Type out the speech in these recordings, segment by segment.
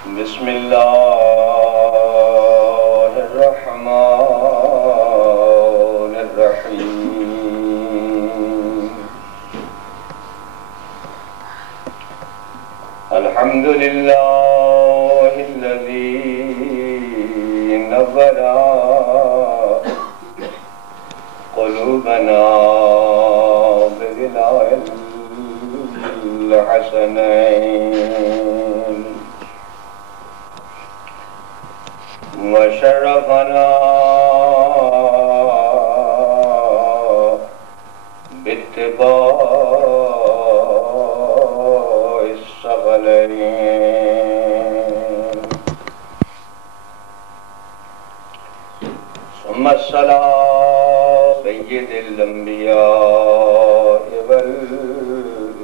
بسم الله الرحمن الرحيم. الحمد لله الذي نور قلوبنا بظلال الحسنين وشرفنا باتباع الثقلين ثم الصلاة سيد الأنبياء والمرسلين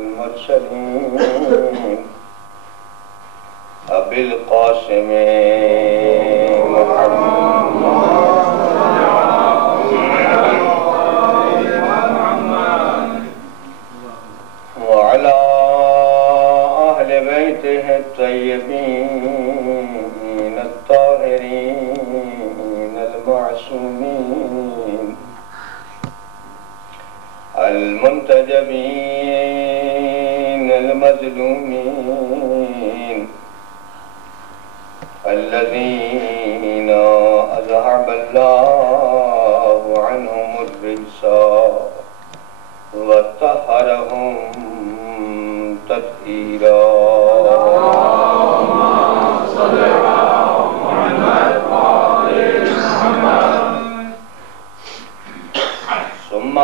أبي القاسم وعلى أهل بيته الطيبين الطاهرين المعصومين المنتجبين المظلومين الذين أذهب الله عنهم الرجس وطهرهم تطهيرا. اللهم صل على محمد وآل محمد. ثم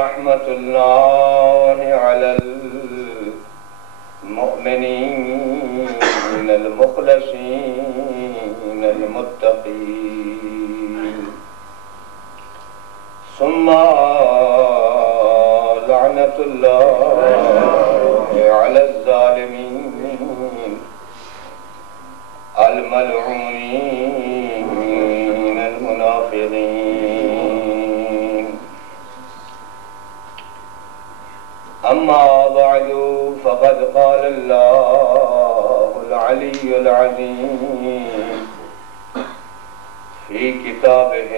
رحمة الله على المؤمنين المخلصين المتقين. ثم لعنة الله على الظالمين الملعونين المنافقين. أما بعد فقد قال الله العلي العظيم في كتابه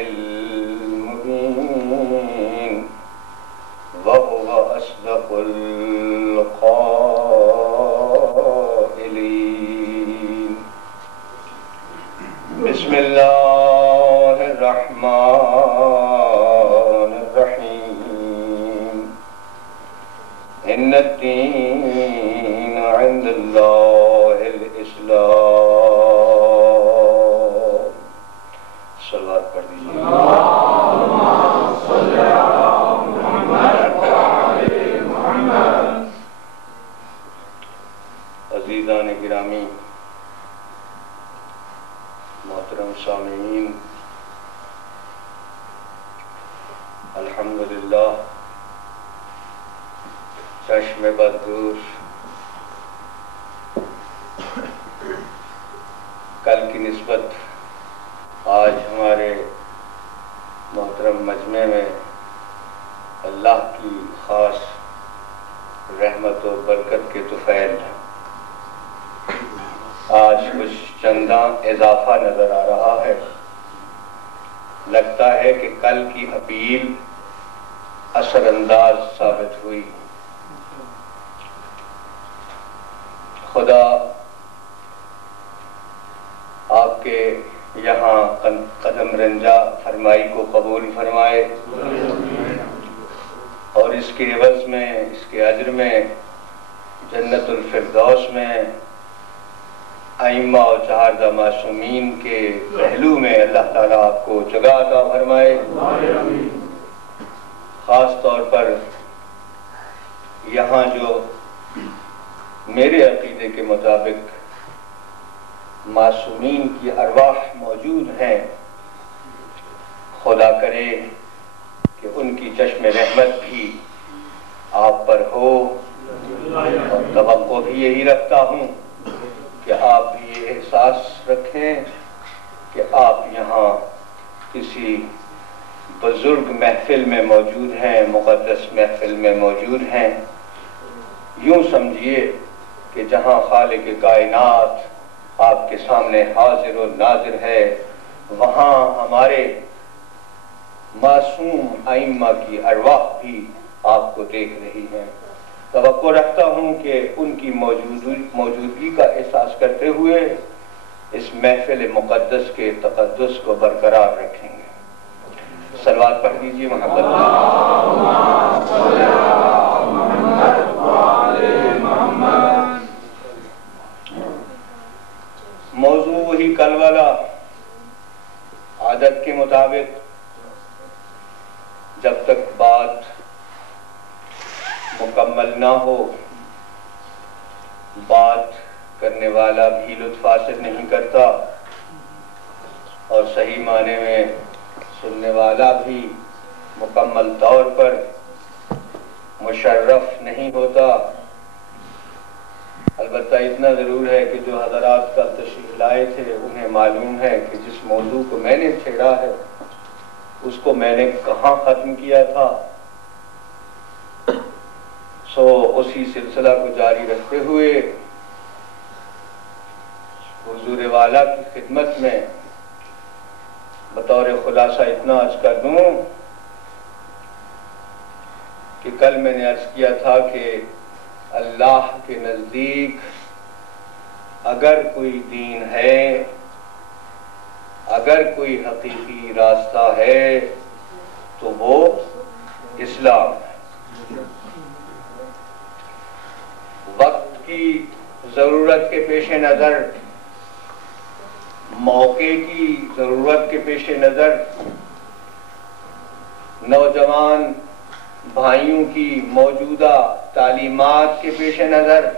المبين وهو أصدق القائلين. بسم الله الرحمن الرحيم. إن الدين عند الله الإسلام. صلوات پڑھ دیجیے. اللهم صل على محمد وآل محمد. عزیزان گرامی، محترم سامعین، الحمدللہ چشم بدگوش کل کی نسبت آج ہمارے محترم مجمع میں اللہ کی خاص رحمت و برکت کے طفیل آج کچھ چنداں اضافہ نظر آ رہا ہے. لگتا ہے کہ کل کی اپیل اثر انداز ثابت ہوئی. خدا آپ کے یہاں قدم رنجا فرمائی کو قبول فرمائے اور اس کے عوض میں، اس کے اجر میں جنت الفردوس میں ائمہ و چہاردہ معصومین کے پہلو میں اللہ تعالیٰ آپ کو جگہ عطا فرمائے. خاص طور پر یہاں جو میرے عقیدے کے مطابق معصومین کی ارواح موجود ہیں، خدا کرے کہ ان کی چشم رحمت بھی آپ پر ہو، اور توقع بھی یہی رکھتا ہوں کہ آپ بھی یہ احساس رکھیں کہ آپ یہاں کسی بزرگ محفل میں موجود ہیں، مقدس محفل میں موجود ہیں. یوں سمجھیے کہ جہاں خالق کائنات آپ کے سامنے حاضر و ناظر ہے، وہاں ہمارے معصوم ائمہ کی ارواح بھی آپ کو دیکھ رہی ہیں۔ توقع رکھتا ہوں کہ ان کی موجودگی کا احساس کرتے ہوئے اس محفل مقدس کے تقدس کو برقرار رکھیں گے۔ صلوات پڑھ دیجیے محبت موضوع وہی کل والا، عادت کے مطابق جب تک بات مکمل نہ ہو بات کرنے والا بھی لطف حاصل نہیں کرتا اور صحیح معنی میں سننے والا بھی مکمل طور پر مشرف نہیں ہوتا۔ البتہ اتنا ضرور ہے کہ جو حضرات کا تشریف لائے تھے انہیں معلوم ہے کہ جس موضوع کو میں نے چھیڑا ہے اس کو میں نے کہاں ختم کیا تھا، سو اسی سلسلہ کو جاری رکھتے ہوئے حضور والا کی خدمت میں بطور خلاصہ اتنا عرض کر دوں کہ کل میں نے عرض کیا تھا کہ اللہ کے نزدیک اگر کوئی دین ہے، اگر کوئی حقیقی راستہ ہے تو وہ اسلام ہے۔ وقت کی ضرورت کے پیش نظر، موقع کی ضرورت کے پیش نظر، نوجوان بھائیوں کی موجودہ تعلیمات کے پیش نظر،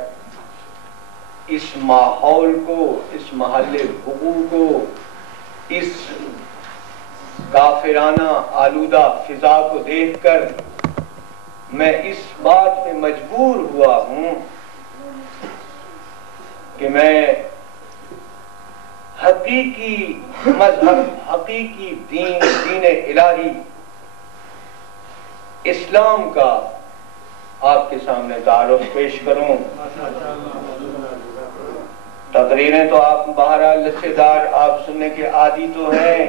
اس ماحول کو، اس محل وقوع کو، اس کافرانہ آلودہ فضا کو دیکھ کر میں اس بات پہ مجبور ہوا ہوں کہ میں حقیقی مذہب، حقیقی دین الہی اسلام کا آپ کے سامنے تعارف پیش کروں۔ تقریریں تو آپ بہرحال لچھے دار آپ سننے کے عادی تو ہیں،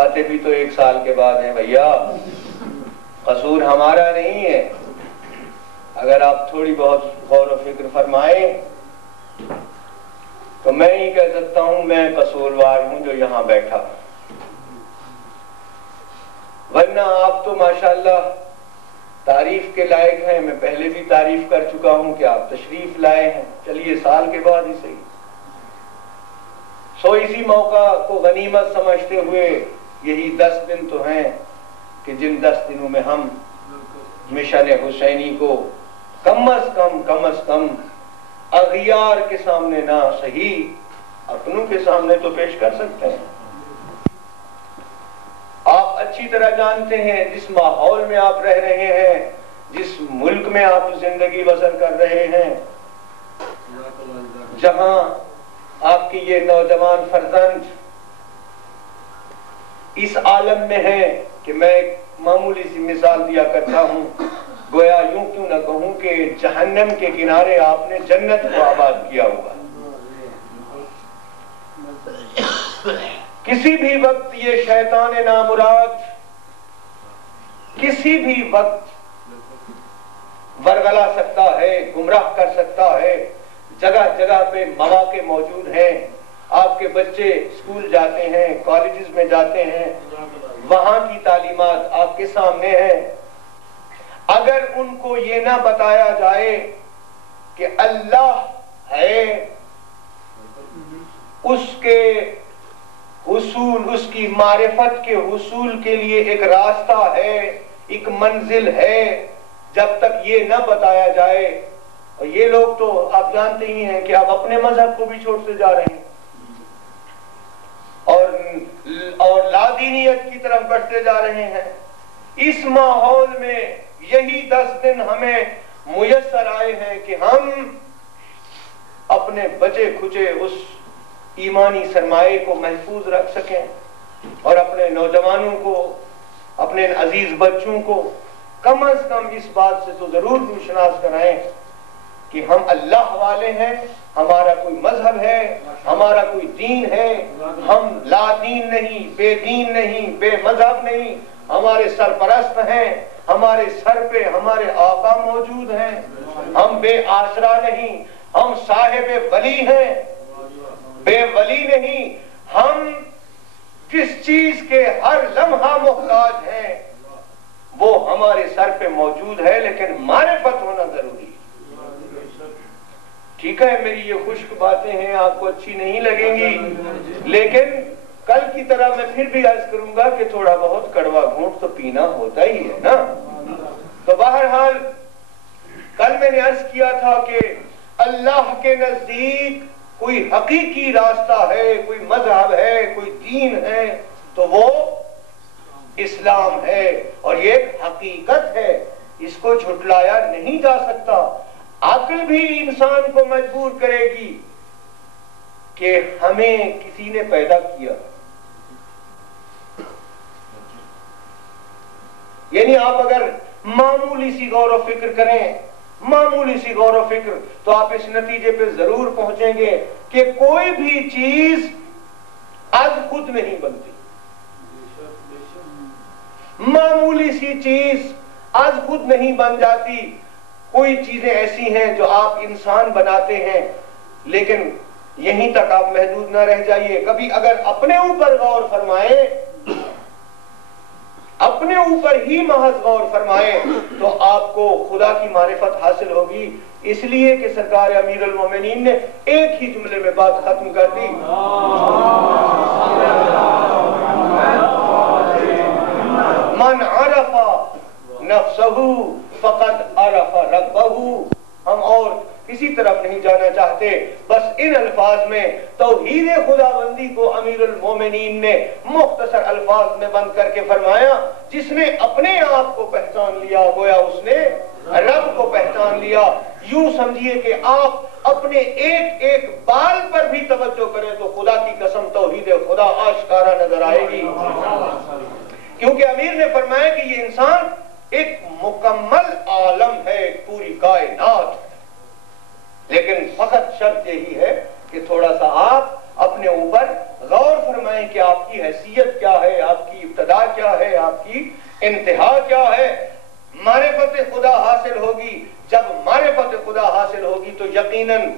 آتے بھی تو 1 سال کے بعد ہیں بھیا، قصور ہمارا نہیں ہے۔ اگر آپ تھوڑی بہت غور و فکر فرمائیں تو میں ہی کہہ سکتا ہوں میں قصوروار ہوں جو یہاں بیٹھا، ورنہ آپ تو ماشاءاللہ تعریف کے لائق ہیں۔ میں پہلے بھی تعریف کر چکا ہوں کہ آپ تشریف لائے ہیں، چلیے سال کے بعد ہی صحیح۔ سو اسی موقع کو غنیمت سمجھتے ہوئے یہی 10 دن تو ہیں کہ جن 10 دنوں میں ہم مشن حسینی کو کم از کم اغیار کے سامنے نہ صحیح اپنوں کے سامنے تو پیش کر سکتے ہیں۔ آپ اچھی طرح جانتے ہیں جس ماحول میں آپ رہ رہے ہیں، جس ملک میں آپ زندگی بسر کر رہے ہیں، جہاں آپ کی یہ نوجوان فرزند اس عالم میں ہے کہ میں ایک معمولی سی مثال دیا کرتا ہوں، گویا یوں کیوں نہ کہوں کہ جہنم کے کنارے آپ نے جنت کو آباد کیا ہوا۔ کسی بھی وقت یہ شیطان نامراد کسی بھی وقت ورگلا سکتا ہے، گمراہ کر سکتا ہے۔ جگہ جگہ پہ مواقع موجود ہیں، آپ کے بچے اسکول جاتے ہیں، کالجز میں جاتے ہیں، وہاں کی تعلیمات آپ کے سامنے ہیں۔ اگر ان کو یہ نہ بتایا جائے کہ اللہ ہے، اس کے حصول، اس کی معرفت کے حصول کے لیے ایک راستہ ہے، ایک منزل ہے، جب تک یہ نہ بتایا جائے، اور یہ لوگ تو آپ جانتے ہی ہیں کہ آپ اپنے مذہب کو بھی چھوڑتے جا رہے ہیں اور لادینیت کی طرف بڑھتے جا رہے ہیں۔ اس ماحول میں یہی 10 دن ہمیں میسر آئے ہیں کہ ہم اپنے بچے کھچے اس ایمانی سرمایے کو محفوظ رکھ سکیں اور اپنے نوجوانوں کو، اپنے عزیز بچوں کو کم از کم اس بات سے تو ضرور روشناس کرائیں کہ ہم اللہ والے ہیں، ہمارا کوئی مذہب ہے، ہمارا کوئی دین ہے، ہم لا دین نہیں، بے دین نہیں، بے مذہب نہیں، ہمارے سرپرست ہیں، ہمارے سر پہ ہمارے آقا موجود ہیں، ہم بے آسرا نہیں، ہم صاحب ولی ہیں، بے ولی نہیں، ہم جس چیز کے ہر لمحہ محتاج ہیں وہ ہمارے سر پہ موجود ہے، لیکن معرفت ہونا ضروری ہے۔ ٹھیک ہے، میری یہ خشک باتیں ہیں، آپ کو اچھی نہیں لگیں گی، لیکن کل کی طرح میں پھر بھی عرض کروں گا کہ تھوڑا بہت کڑوا گھونٹ تو پینا ہوتا ہی ہے نا۔ تو بہرحال کل میں نے عرض کیا تھا کہ اللہ کے نزدیک کوئی حقیقی راستہ ہے، کوئی مذہب ہے، کوئی دین ہے تو وہ اسلام ہے، اور یہ ایک حقیقت ہے، اس کو جھٹلایا نہیں جا سکتا۔ عقل بھی انسان کو مجبور کرے گی کہ ہمیں کسی نے پیدا کیا، یعنی آپ اگر معمولی سی غور و فکر کریں، معمولی سی غور و فکر، تو آپ اس نتیجے پہ ضرور پہنچیں گے کہ کوئی بھی چیز از خود نہیں بنتی، معمولی سی چیز از خود نہیں بن جاتی۔ کوئی چیزیں ایسی ہیں جو آپ انسان بناتے ہیں، لیکن یہیں تک آپ محدود نہ رہ جائیے، کبھی اگر اپنے اوپر غور فرمائیں، اپنے اوپر ہی محض غور فرمائیں تو آپ کو خدا کی معرفت حاصل ہوگی، اس لیے کہ سرکار امیر المومنین نے ایک ہی جملے میں بات ختم کر دی، من عرف نفسہ فقد عرف ربہ۔ ہم اور کسی طرف نہیں جانا چاہتے، بس ان الفاظ میں توحید خداوندی کو امیر المومنین نے مختصر الفاظ میں بند کر کے فرمایا، جس نے اپنے آپ کو پہچان لیا گویا اس نے رب کو پہچان لیا۔ یوں سمجھیے کہ آپ اپنے ایک ایک بال پر بھی توجہ کریں تو خدا کی قسم توحید خدا آشکارا نظر آئے گی، کیونکہ امیر نے فرمایا کہ یہ انسان ایک مکمل عالم ہے، پوری کائنات، لیکن فقط شرط یہی ہے کہ تھوڑا سا آپ اپنے اوپر غور فرمائیں کہ آپ کی حیثیت کیا ہے، آپ کی ابتدا کیا ہے، آپ کی انتہا کیا ہے۔ معرفت خدا حاصل ہوگی، جب معرفت خدا حاصل ہوگی تو یقیناً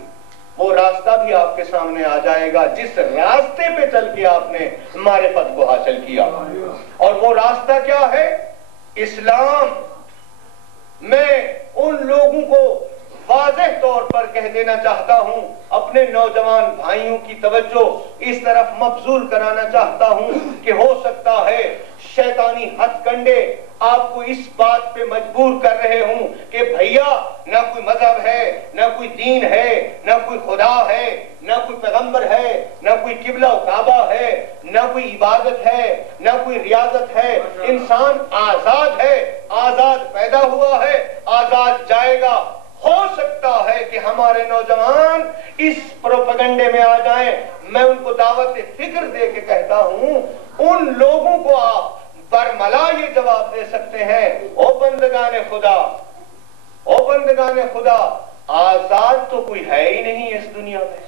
وہ راستہ بھی آپ کے سامنے آ جائے گا جس راستے پہ چل کے آپ نے معرفت کو حاصل کیا، اور وہ راستہ کیا ہے؟ اسلام۔ میں ان لوگوں کو واضح طور پر کہہ دینا چاہتا ہوں، اپنے نوجوان بھائیوں کی توجہ اس طرف مبذول کرانا چاہتا ہوں کہ ہو سکتا ہے شیطانی ہتھ کنڈے آپ کو اس بات پہ مجبور کر رہے ہوں کہ بھیا نہ کوئی مذہب ہے، نہ کوئی دین ہے، نہ کوئی خدا ہے، نہ کوئی پیغمبر ہے، نہ کوئی قبلہ و کعبہ ہے، نہ کوئی عبادت ہے، نہ کوئی ریاضت ہے، انسان آزاد ہے، آزاد پیدا ہوا ہے، آزاد جائے گا۔ ہو سکتا ہے کہ ہمارے نوجوان اس پروپیگنڈے میں آ جائیں، میں ان کو دعوت فکر دے کے کہتا ہوں، ان لوگوں کو آپ برملا یہ جواب دے سکتے ہیں، او بندگان خدا، او بندگان خدا، آزاد تو کوئی ہے ہی نہیں اس دنیا میں۔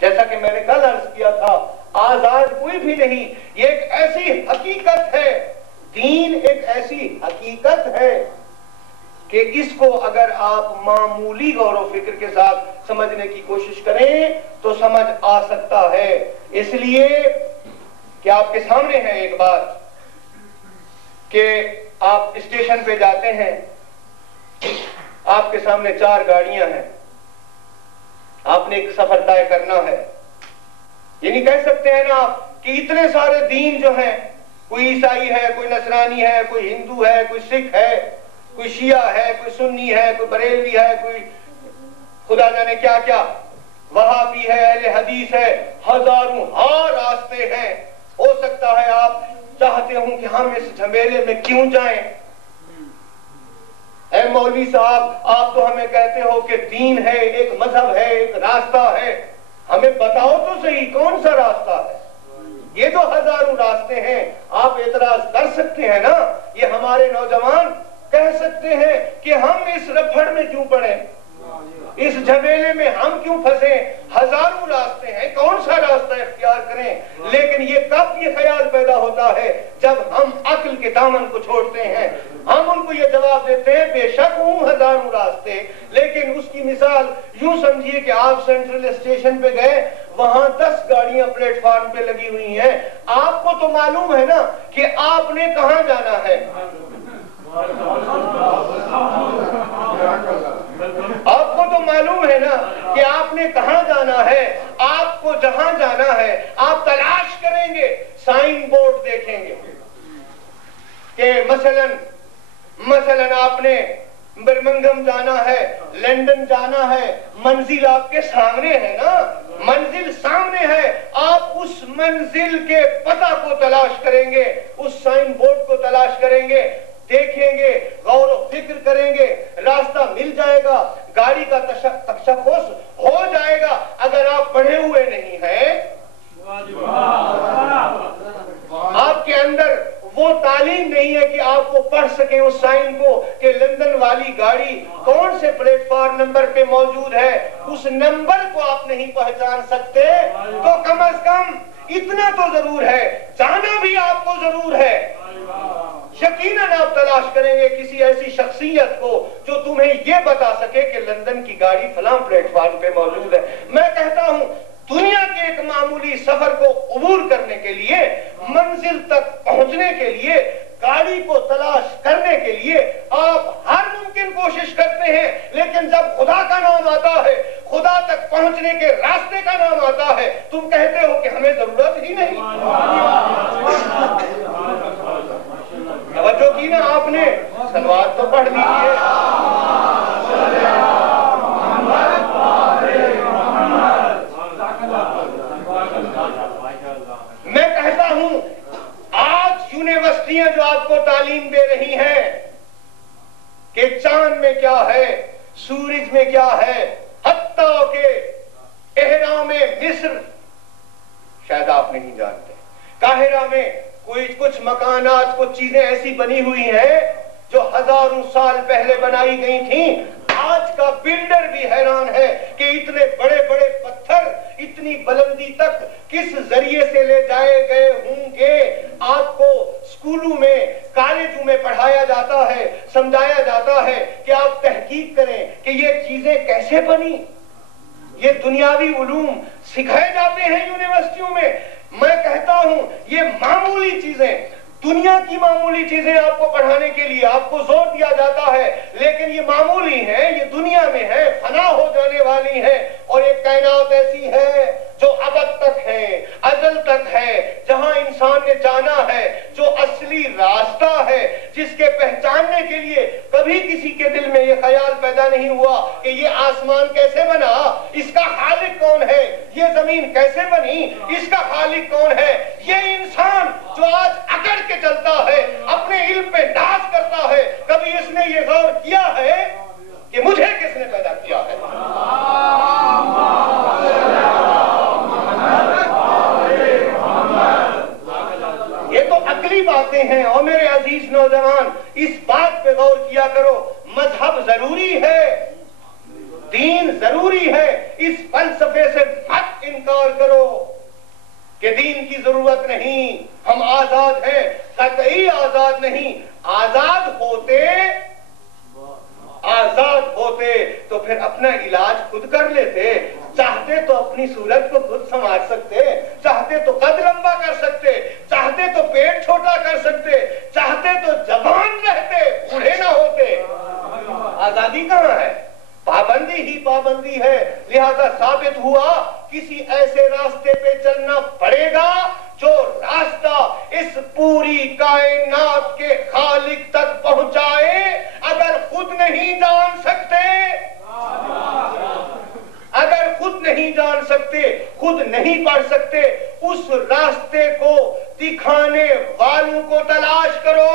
جیسا کہ میں نے کل عرض کیا تھا، آزاد کوئی بھی نہیں، یہ ایک ایسی حقیقت ہے، دین ایک ایسی حقیقت ہے کہ اس کو اگر آپ معمولی غور و فکر کے ساتھ سمجھنے کی کوشش کریں تو سمجھ آ سکتا ہے۔ اس لیے کہ آپ کے سامنے ہے ایک بات کہ آپ اسٹیشن پہ جاتے ہیں، آپ کے سامنے 4 گاڑیاں ہیں، آپ نے ایک سفر طے کرنا ہے، یعنی کہہ سکتے ہیں نا آپ کہ اتنے سارے دین جو ہیں، کوئی عیسائی ہے، کوئی نصرانی ہے، کوئی ہندو ہے، کوئی سکھ ہے، کوئی شیعہ ہے، کوئی سنی ہے، کوئی بریلوی ہے، کوئی خدا جانے کیا کیا، وہابی ہے، اہل حدیث ہے، ہزاروں راستے ہیں۔ ہو سکتا ہے آپ چاہتے ہوں کہ ہم اس جھمیلے میں کیوں جائیں؟ اے مولوی صاحب، آپ تو ہمیں کہتے ہو کہ دین ہے، ایک مذہب ہے، ایک راستہ ہے، ہمیں بتاؤ تو صحیح کون سا راستہ ہے؟ یہ تو ہزاروں راستے ہیں۔ آپ اعتراض کر سکتے ہیں نا، یہ ہمارے نوجوان کہہ سکتے ہیں کہ ہم اس رفڑ میں کیوں پڑے، اس جھمیلے میں ہم کیوں پھنسے؟ ہزاروں راستے ہیں، کون سا راستہ اختیار کریں؟ لیکن یہ کب یہ خیال پیدا ہوتا ہے؟ جب ہم عقل کے دامن کو چھوڑتے ہیں۔ ہم ان کو یہ جواب دیتے ہیں بے شک ہوں ہزاروں راستے، لیکن اس کی مثال یوں سمجھیے کہ آپ سینٹرل اسٹیشن پہ گئے، وہاں 10 گاڑیاں پلیٹ فارم پہ لگی ہوئی ہیں، آپ کو تو معلوم ہے نا کہ آپ نے کہاں جانا ہے، آپ کو تو معلوم ہے نا کہ آپ نے کہاں جانا ہے، آپ کو جہاں جانا ہے آپ تلاش کریں گے، سائن بورڈ دیکھیں گے کہ مثلاً آپ نے برمنگھم جانا ہے، لندن جانا ہے، منزل آپ کے سامنے ہے نا، منزل سامنے ہے، آپ اس منزل کے پتہ کو تلاش کریں گے، اس سائن بورڈ کو تلاش کریں گے، دیکھیں گے، غور و فکر کریں گے، راستہ مل جائے گا، گاڑی کا تشخص ہو جائے گا۔ اگر آپ پڑھے ہوئے نہیں ہیں، آپ کے اندر وہ تعلیم نہیں ہے کہ آپ کو پڑھ سکیں اس سائن کو کہ لندن والی گاڑی کون سے پلیٹ فارم نمبر پہ موجود ہے، اس نمبر کو آپ نہیں پہچان سکتے، تو کم از کم اتنا تو ضرور ہے، جانا بھی آپ کو ضرور ہے۔ یقیناً آپ تلاش کریں گے کسی ایسی شخصیت کو جو تمہیں یہ بتا سکے کہ لندن کی گاڑی فلاں پلیٹ فارم پہ موجود ہے۔ میں کہتا ہوں دنیا کے ایک معمولی سفر کو عبور کرنے کے لیے، منزل تک پہنچنے کے لیے، گاڑی کو تلاش کرنے کے لیے آپ ہر ممکن کوشش کرتے ہیں، لیکن جب خدا کا نام آتا ہے، خدا تک پہنچنے کے راستے کا نام آتا ہے، تم کہتے ہو کہ ہمیں ضرورت ہی نہیں۔ توجہ کی نا آپ نے؟ صلوات تو پڑھ لیجیے۔ میں کہتا ہوں آج یونیورسٹیاں جو آپ کو تعلیم دے رہی ہیں کہ چاند میں کیا ہے، سورج میں کیا ہے، حتیٰ کہ اہرام مصر شاید آپ نہیں جانتے، قاہرہ میں کچھ مکانات، کچھ چیزیں ایسی بنی ہوئی ہیں جو ہزاروں سال پہلے بنائی گئی تھیں۔ آج کا بلڈر بھی حیران ہے کہ اتنے بڑے بڑے پتھر اتنی بلندی تک کس ذریعے سے لے جائے گئے ہوں گے۔ آپ کو اسکولوں میں، کالجوں میں پڑھایا جاتا ہے، سمجھایا جاتا ہے کہ آپ تحقیق کریں کہ یہ چیزیں کیسے بنی۔ یہ دنیاوی علوم سکھائے جاتے ہیں یونیورسٹیوں میں۔ میں کہتا ہوں یہ معمولی چیزیں، دنیا کی معمولی چیزیں آپ کو پڑھانے کے لیے آپ کو زور دیا جاتا ہے، لیکن یہ معمولی ہیں، یہ دنیا میں ہے، فنا ہو جانے والی ہیں، اور ایک کائنات ایسی ہے جو ابد تک ہے، ازل تک ہے، جہاں انسان نے جانا ہے، جو اصلی راستہ ہے، جس کے پہچاننے کے لیے کبھی کسی کے دل میں یہ خیال پیدا نہیں ہوا کہ یہ آسمان کیسے بنا، اس کا خالق کون ہے، یہ زمین کیسے بنی، اس کا خالق کون ہے۔ یہ انسان جو آج اکڑ کے چلتا ہے، اپنے علم پہ ناز کرتا ہے، کبھی اس نے یہ غور کیا ہے کہ مجھے کس نے پیدا کیا ہے۔ یہ تو عقلی باتیں ہیں، اور میرے عزیز نوجوان اس بات پہ غور کیا کرو، مذہب ضروری ہے، دین ضروری ہے، اس فلسفے سے مت انکار کرو کہ دین کی ضرورت نہیں، ہم آزاد ہیں، قطعی آزاد نہیں۔ آزاد ہوتے تو پھر اپنا علاج خود کر لیتے، چاہتے تو اپنی صورت کو خود سنوار سکتے، چاہتے تو قد لمبا کر سکتے، چاہتے تو پیٹ چھوٹا کر سکتے، چاہتے تو جوان رہتے، بوڑھے نہ ہوتے۔ آزادی کہاں ہے؟ پابندی ہی پابندی ہے۔ لہذا ثابت ہوا کسی ایسے راستے پہ چلنا پڑے گا جو راستہ اس پوری کائنات کے خالق تک پہنچائے۔ اگر خود نہیں جان سکتے، اگر خود نہیں جان سکتے، خود نہیں پڑھ سکتے، اس راستے کو دکھانے والوں کو تلاش کرو،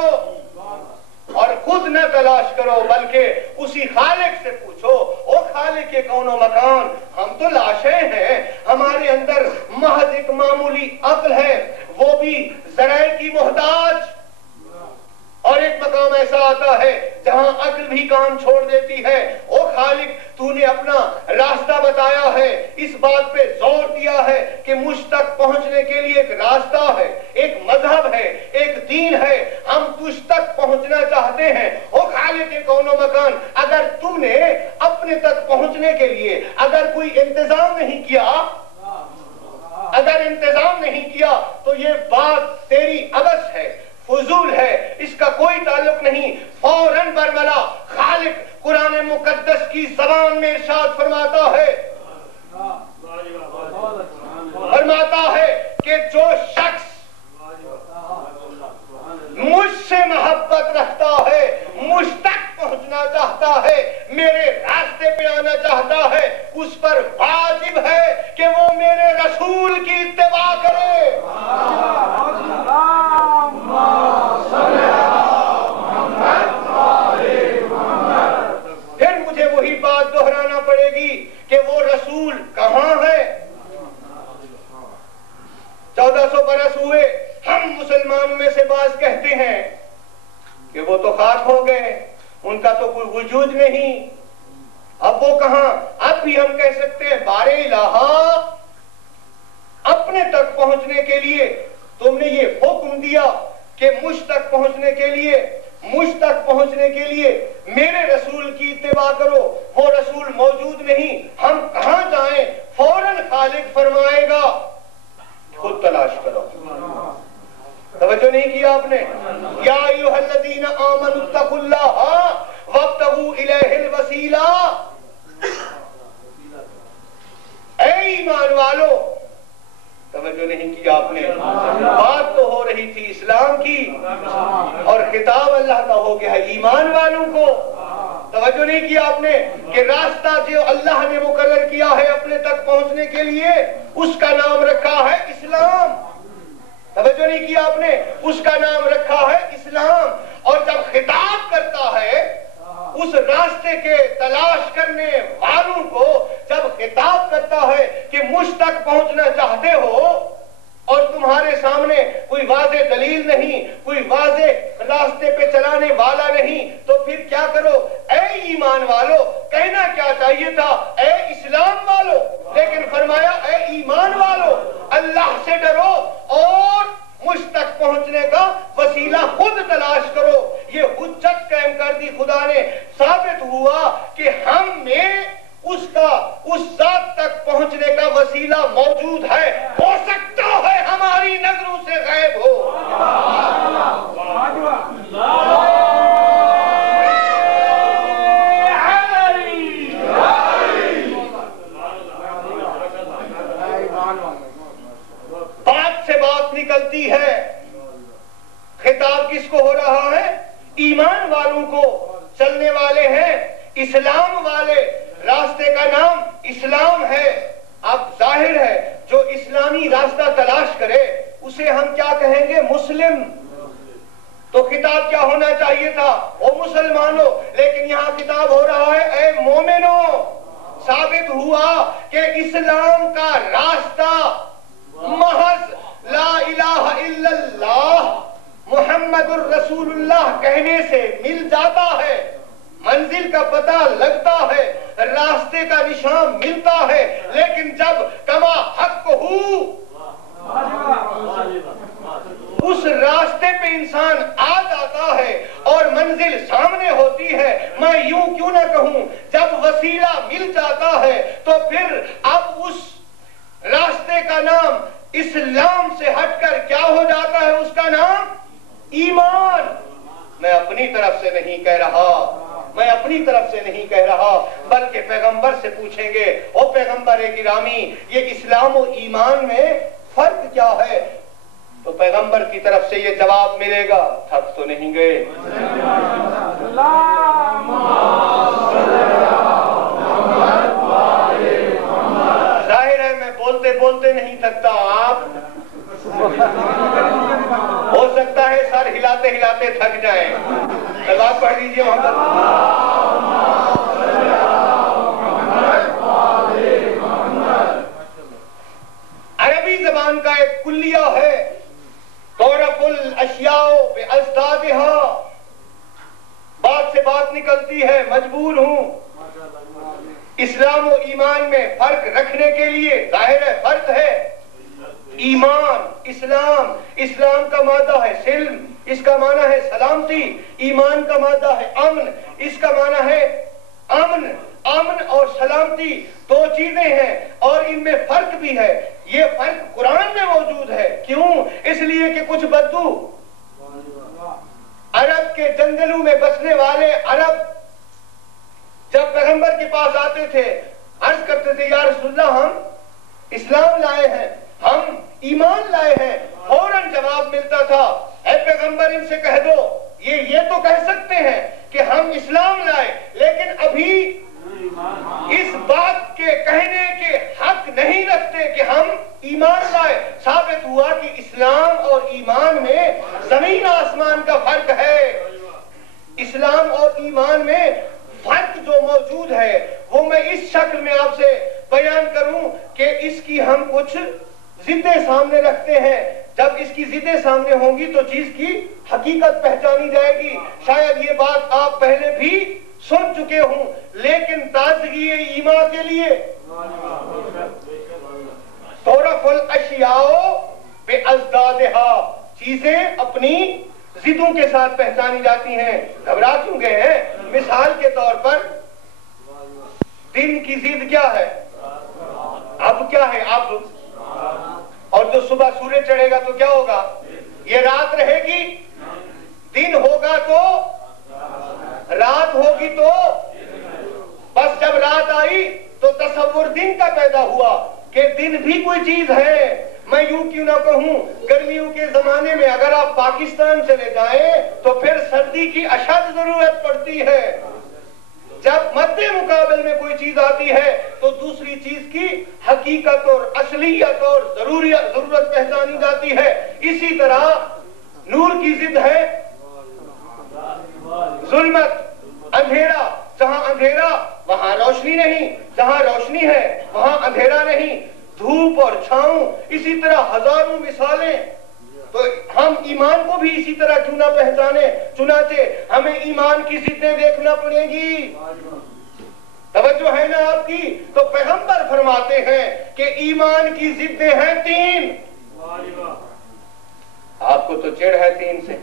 اور خود نہ تلاش کرو بلکہ اسی خالق سے پوچھو، او خالق کے کون و مکان، ہم تو لاشیں ہیں، ہمارے اندر محض ایک معمولی عقل ہے، وہ بھی ذرائع کی محتاج، اور ایک مقام ایسا آتا ہے جہاں عقل بھی کام چھوڑ دیتی ہے. او خالق تو نے اپنا راستہ بتایا ہے, اس بات پہ زور دیا ہے کہ مجھ تک پہنچنے کے لیے ایک راستہ ہے, ایک مذہب ہے, ایک دین ہے, ہم تجھ تک پہنچنا چاہتے ہیں. او خالق کون و مکان, اگر تم نے اپنے تک پہنچنے کے لیے اگر کوئی انتظام نہیں کیا, اگر انتظام نہیں کیا تو یہ بات تیری عبث ہے, فضول ہے, اس کا کوئی تعلق نہیں. فوراً برملا خالق قرآن مقدس کی زبان میں ارشاد فرماتا ہے کہ جو شخص مجھ سے محبت رکھتا ہے, مجھ تک پہنچنا چاہتا ہے, میرے راستے پہ آنا چاہتا ہے, اس پر واجب ہے کہ وہ میرے رسول کی اتباع کرے. پھر مجھے وہی بات دہرانا پڑے گی کہ وہ رسول کہاں ہے. 1400 برس ہوئے, ہم مسلمانوں میں سے بعض کہتے ہیں کہ وہ تو خاک ہو گئے, ان کا تو کوئی وجود نہیں. اب وہ کہاں؟ اب بھی ہم کہہ سکتے ہیں بار الہ, اپنے تک پہنچنے کے لیے تم نے یہ حکم دیا کہ مجھ تک پہنچنے کے لیے میرے رسول کی اتباع کرو. وہ رسول موجود نہیں, ہم کہاں جائیں؟ فوراً خالق فرمائے گا خود تلاش کرو. توجہ نہیں کیا آپ نے؟ یا ایھا الذین آمنوا اتقوا اللہ وابتغوا الیہ الوسیلہ. اے ایمان والو, توجہ نہیں کیا آپ نے؟ بات تو ہو رہی تھی اسلام کی اور خطاب اللہ کا ہو گیا ہے ایمان والوں کو. توجہ نہیں کیا آپ نے کہ راستہ جو اللہ نے مقرر کیا ہے اپنے تک پہنچنے کے لیے, اس کا نام رکھا ہے اسلام. توجہ نہیں کیا آپ نے؟ اس کا نام رکھا ہے اسلام. اور جب خطاب کرتا ہے اس راستے کے تلاش کرنے والوں کو, جب خطاب کرتا ہے کہ مجھ تک پہنچنا چاہتے ہو اور تمہارے سامنے کوئی واضح دلیل نہیں, کوئی واضح راستے پہ چلانے والا نہیں, تو پھر کیا کرو؟ اے ایمان والو, کہنا کیا چاہیے تھا اے اسلام والو, لیکن فرمایا اے ایمان والو, اللہ سے ڈرو اور مجھ تک پہنچنے کا وسیلہ خود تلاش کرو. یہ حجت قائم کر دی خدا نے. ثابت ہوا کہ ہم میں اس ذات تک پہنچنے کا وسیلہ موجود ہے. ہو سکتا ہے ہماری نظروں سے غائب ہو. بات سے بات نکلتی ہے. خطاب کس کو ہو رہا ہے؟ ایمان والوں کو. چلنے والے ہیں اسلام والے, راستے کا نام اسلام ہے. اب ظاہر ہے جو اسلامی راستہ تلاش کرے اسے ہم کیا کہیں گے؟ مسلم. تو خطاب کیا ہونا چاہیے تھا؟ او مسلمانوں, لیکن یہاں خطاب ہو رہا ہے اے مومنوں. ثابت ہوا کہ اسلام کا راستہ محض لا الہ الا اللہ محمد الرسول اللہ کہنے سے مل جاتا ہے. منزل کا پتہ لگتا ہے, راستے کا نشان ملتا ہے, لیکن جب کما حق ہو اس راستے پہ انسان آ جاتا ہے اور منزل سامنے ہوتی ہے, میں یوں کیوں نہ کہوں جب وسیلہ مل جاتا ہے تو پھر اب اس راستے کا نام اسلام سے ہٹ کر کیا ہو جاتا ہے؟ اس کا نام ایمان. میں اپنی طرف سے نہیں کہہ رہا, بلکہ پیغمبر سے پوچھیں گے او پیغمبر گرامی, یہ اسلام و ایمان میں فرق کیا ہے؟ تو پیغمبر کی طرف سے یہ جواب ملے گا. تھک تو نہیں گئے؟ ظاہر ہے میں بولتے بولتے نہیں تھکتا. آپ ہو سکتا ہے سر ہلاتے ہلاتے تھک جائیں. سلوات پڑھ لیجیے محمد. عربی زبان کا ایک کلیہ ہے تعرف الاشیاء بازدادها نکلتی ہے، مجبور ہوں اسلام و ایمان میں فرق رکھنے کے لیے۔ ظاہر ہے فرق ہے، ایمان اسلام، اسلام کا مادہ ہے سلم، اس کا معنی ہے سلامتی، ایمان کا مادہ ہے امن، اس کا معنی ہے امن۔ امن اور سلامتی دو چیزیں ہیں اور ان میں فرق بھی ہے۔ یہ فرق قرآن میں موجود ہے۔ کیوں؟ اس لیے کہ کچھ بدو عرب کے جنگلوں میں بسنے والے عرب جب پیغمبر کے پاس آتے تھے، عرض کرتے تھے یا رسول اللہ ہم اسلام لائے ہیں، ہم ایمان لائے ہیں، فوراً جواب ملتا تھا اے پیغمبر ان سے کہہ دو یہ تو کہہ سکتے ہیں کہ ہم اسلام لائے، لیکن ابھی اس بات کے کہنے کے حق نہیں رکھتے کہ ہم ایمان لائے۔ ثابت ہوا کہ اسلام اور ایمان میں زمین آسمان کا فرق ہے۔ اسلام اور ایمان میں فرق جو موجود ہے وہ میں اس شکل میں آپ سے بیان کروں کہ اس کی ہم کچھ ضدیں سامنے رکھتے ہیں۔ جب اس کی ضدیں سامنے ہوں گی تو چیز کی حقیقت پہچانی جائے گی۔ شاید یہ بات آپ پہلے بھی سن چکے ہوں، لیکن تازگی ایمان کے لیے تعرف الاشیاء بازدادہا، چیزیں اپنی ضدوں کے ساتھ پہچانی جاتی ہیں۔ گھبرا کیوں گئے ہیں؟ مثال کے طور پر دن کی ضد کیا ہے؟ اب کیا ہے؟ اب اور جو صبح سورج چڑھے گا تو کیا ہوگا؟ یہ رات رہے گی۔ دن ہوگا تو رات ہوگی تو بس جب رات آئی تو تصور دن کا پیدا ہوا کہ دن بھی کوئی چیز ہے۔ میں یوں کیوں نہ کہوں، گرمیوں کے زمانے میں اگر آپ پاکستان چلے جائیں تو پھر سردی کی اشد ضرورت پڑتی ہے۔ جب مد مقابل میں کوئی چیز آتی ہے تو دوسری چیز کی حقیقت اور اصلیت اور ضرورت پہچانی جاتی ہے۔ اسی طرح نور کی ضد ہے ظلمت، اندھیرا۔ جہاں اندھیرا وہاں روشنی نہیں، جہاں روشنی ہے وہاں اندھیرا نہیں۔ دھوپ اور چھاؤں، اسی طرح ہزاروں مثالیں۔ تو ہم ایمان کو بھی اسی طرح کیوں نہ پہچانے؟ چنانچہ ہمیں ایمان کی ضدیں دیکھنا پڑے گی۔ توجہ ہے نا آپ کی؟ تو پیغمبر فرماتے ہیں کہ ایمان کی ضدیں ہیں تین۔ آپ کو تو چڑ ہے تین سے۔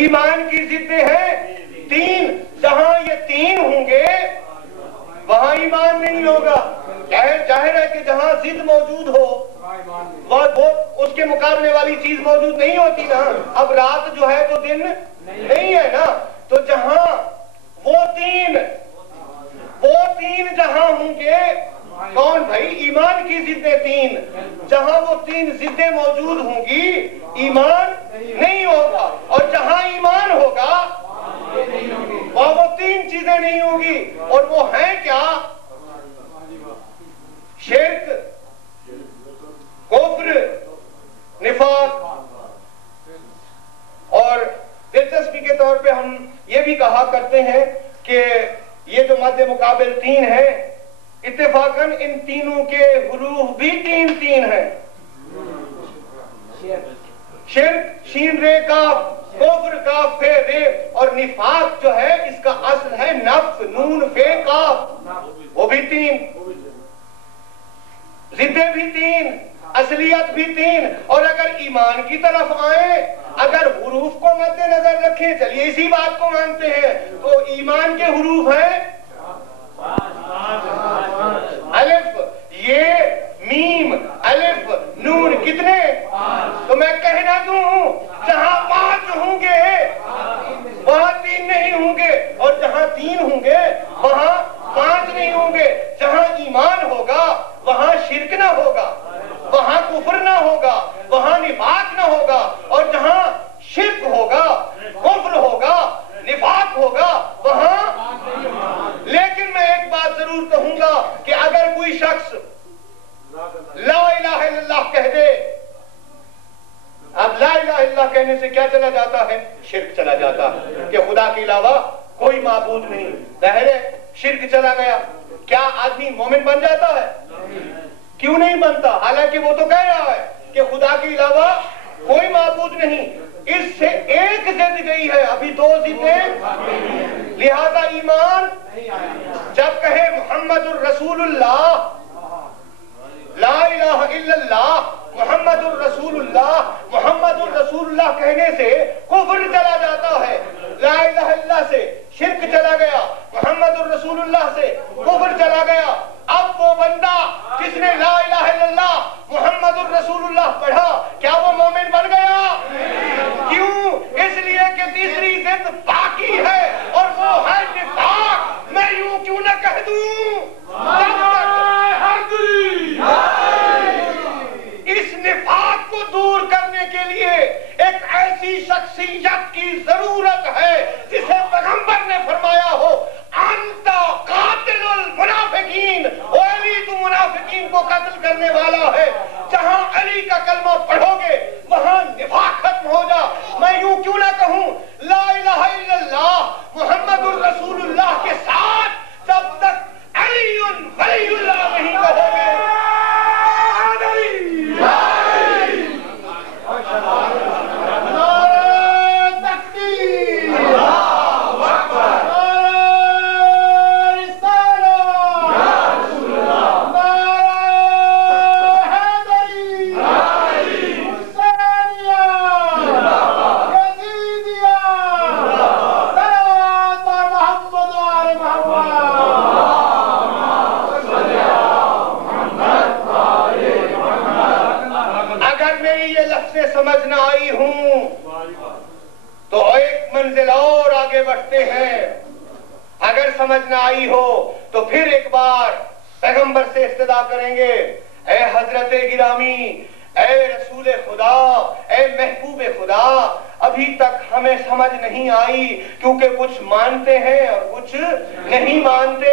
ایمان کی ضدیں ہیں تین، جہاں یہ تین ہوں گے وہاں ایمان نہیں ہوگا۔ ظاہر ہے کہ جہاں ضد موجود ہو وہ اس کے مقابلے والی چیز موجود نہیں ہوتی نا۔ اب رات جو ہے تو دن نہیں ہے نا، تو جہاں وہ تین جہاں ہوں گے، کون بھائی؟ ایمان کی ضدیں تین، جہاں وہ تین ضدیں موجود ہوں گی ایمان نہیں ہوگا، اور جہاں ایمان ہوگا وہاں وہ تین چیزیں نہیں ہوں گی۔ اور وہ ہیں کیا؟ شرک، کفر، نفاق۔ اور دلچسپی کے طور پہ ہم یہ بھی کہا کرتے ہیں کہ یہ جو مد مقابل تین ہیں، اتفاقاً ان تینوں کے حروف بھی تین ہیں۔ شرک شین رے کاف، کفر کاف فے رے، اور نفاق جو ہے اس کا اصل ہے نفس نون فے کاف، وہ بھی تین۔ ضدیں بھی تین، اصلیت بھی تین۔ اور اگر ایمان کی طرف آئیں، اگر حروف کو مد نظر رکھیں، چلیے اسی بات کو مانتے ہیں، تو ایمان کے حروف ہیں الف، یہ، میم، الف، نون، کتنے؟ تو میں کہنا دوں جہاں پانچ ہوں گے وہاں تین نہیں ہوں گے، اور جہاں تین ہوں گے وہاں پانچ نہیں ہوں گے۔ جہاں ایمان ہوگا وہاں شرک نہ ہوگا، وہاں کفر نہ ہوگا، وہاں نفاق نہ ہوگا، اور جہاں شرک ہوگا، کفر ہوگا، نفاق ہوگا، وہاں۔ لیکن میں ایک بات ضرور کہوں گا کہ اگر کوئی شخص لا الہ الا اللہ کہہ دے، اب لا الہ الا اللہ کہنے سے کیا چلا جاتا ہے؟ شرک چلا جاتا ہے کہ خدا کے علاوہ کوئی معبود نہیں۔ ظاہر ہے شرک چلا گیا، کیا آدمی مومن بن جاتا ہے؟ کیوں نہیں بنتا؟ حالانکہ وہ تو کہہ رہا ہے کہ خدا کے علاوہ کوئی معبود نہیں۔ اس سے ایک ضد گئی ہے، ابھی دو ضدیں، لہذا ایمان جب کہے محمد الرسول اللہ، لا الہ الا اللہ محمد الرسول اللہ، محمد الرسول اللہ کہنے سے کفر چلا جاتا ہے، لا الہ الا اللہ سے شرک چلا گیا، محمد الرسول اللہ سے کفر چلا گیا۔ اب وہ بندہ جس نے لا الہ الا اللہ محمد الرسول اللہ پڑھا، کیا وہ مومن بن گیا؟ کیوں؟ اس لیے کہ تیسری ضد باقی ہے اور وہ ہے نفاق۔ میں یوں کیوں نہ کہہ دوں، اس نفاق کو دور کرنے کے لیے ایک ایسی شخصیت کی ضرورت ہے جسے پیغمبر نے فرمایا ہو، انتا قاتل المنافقین، علی تو منافقین کو قتل کرنے والا ہے۔ جہاں علی کا کلمہ پڑھو گے وہاں نفاق ختم ہو جا۔ میں یوں کیوں نہ کہوں، لا الہ الا اللہ محمد الرسول اللہ کے ساتھ جب تک علی ولی اللہ نہیں کہو گے، سمجھ نہ آئی ہوں تو ایک منزل اور آگے بڑھتے ہیں۔ اگر سمجھ نہ آئی ہو تو پھر ایک بار پیغمبر سے استدعا کریں گے، اے حضرت گرامی، اے رسول خدا، اے محبوب خدا، ابھی تک ہمیں سمجھ نہیں آئی کیونکہ کچھ مانتے ہیں اور کچھ نہیں مانتے۔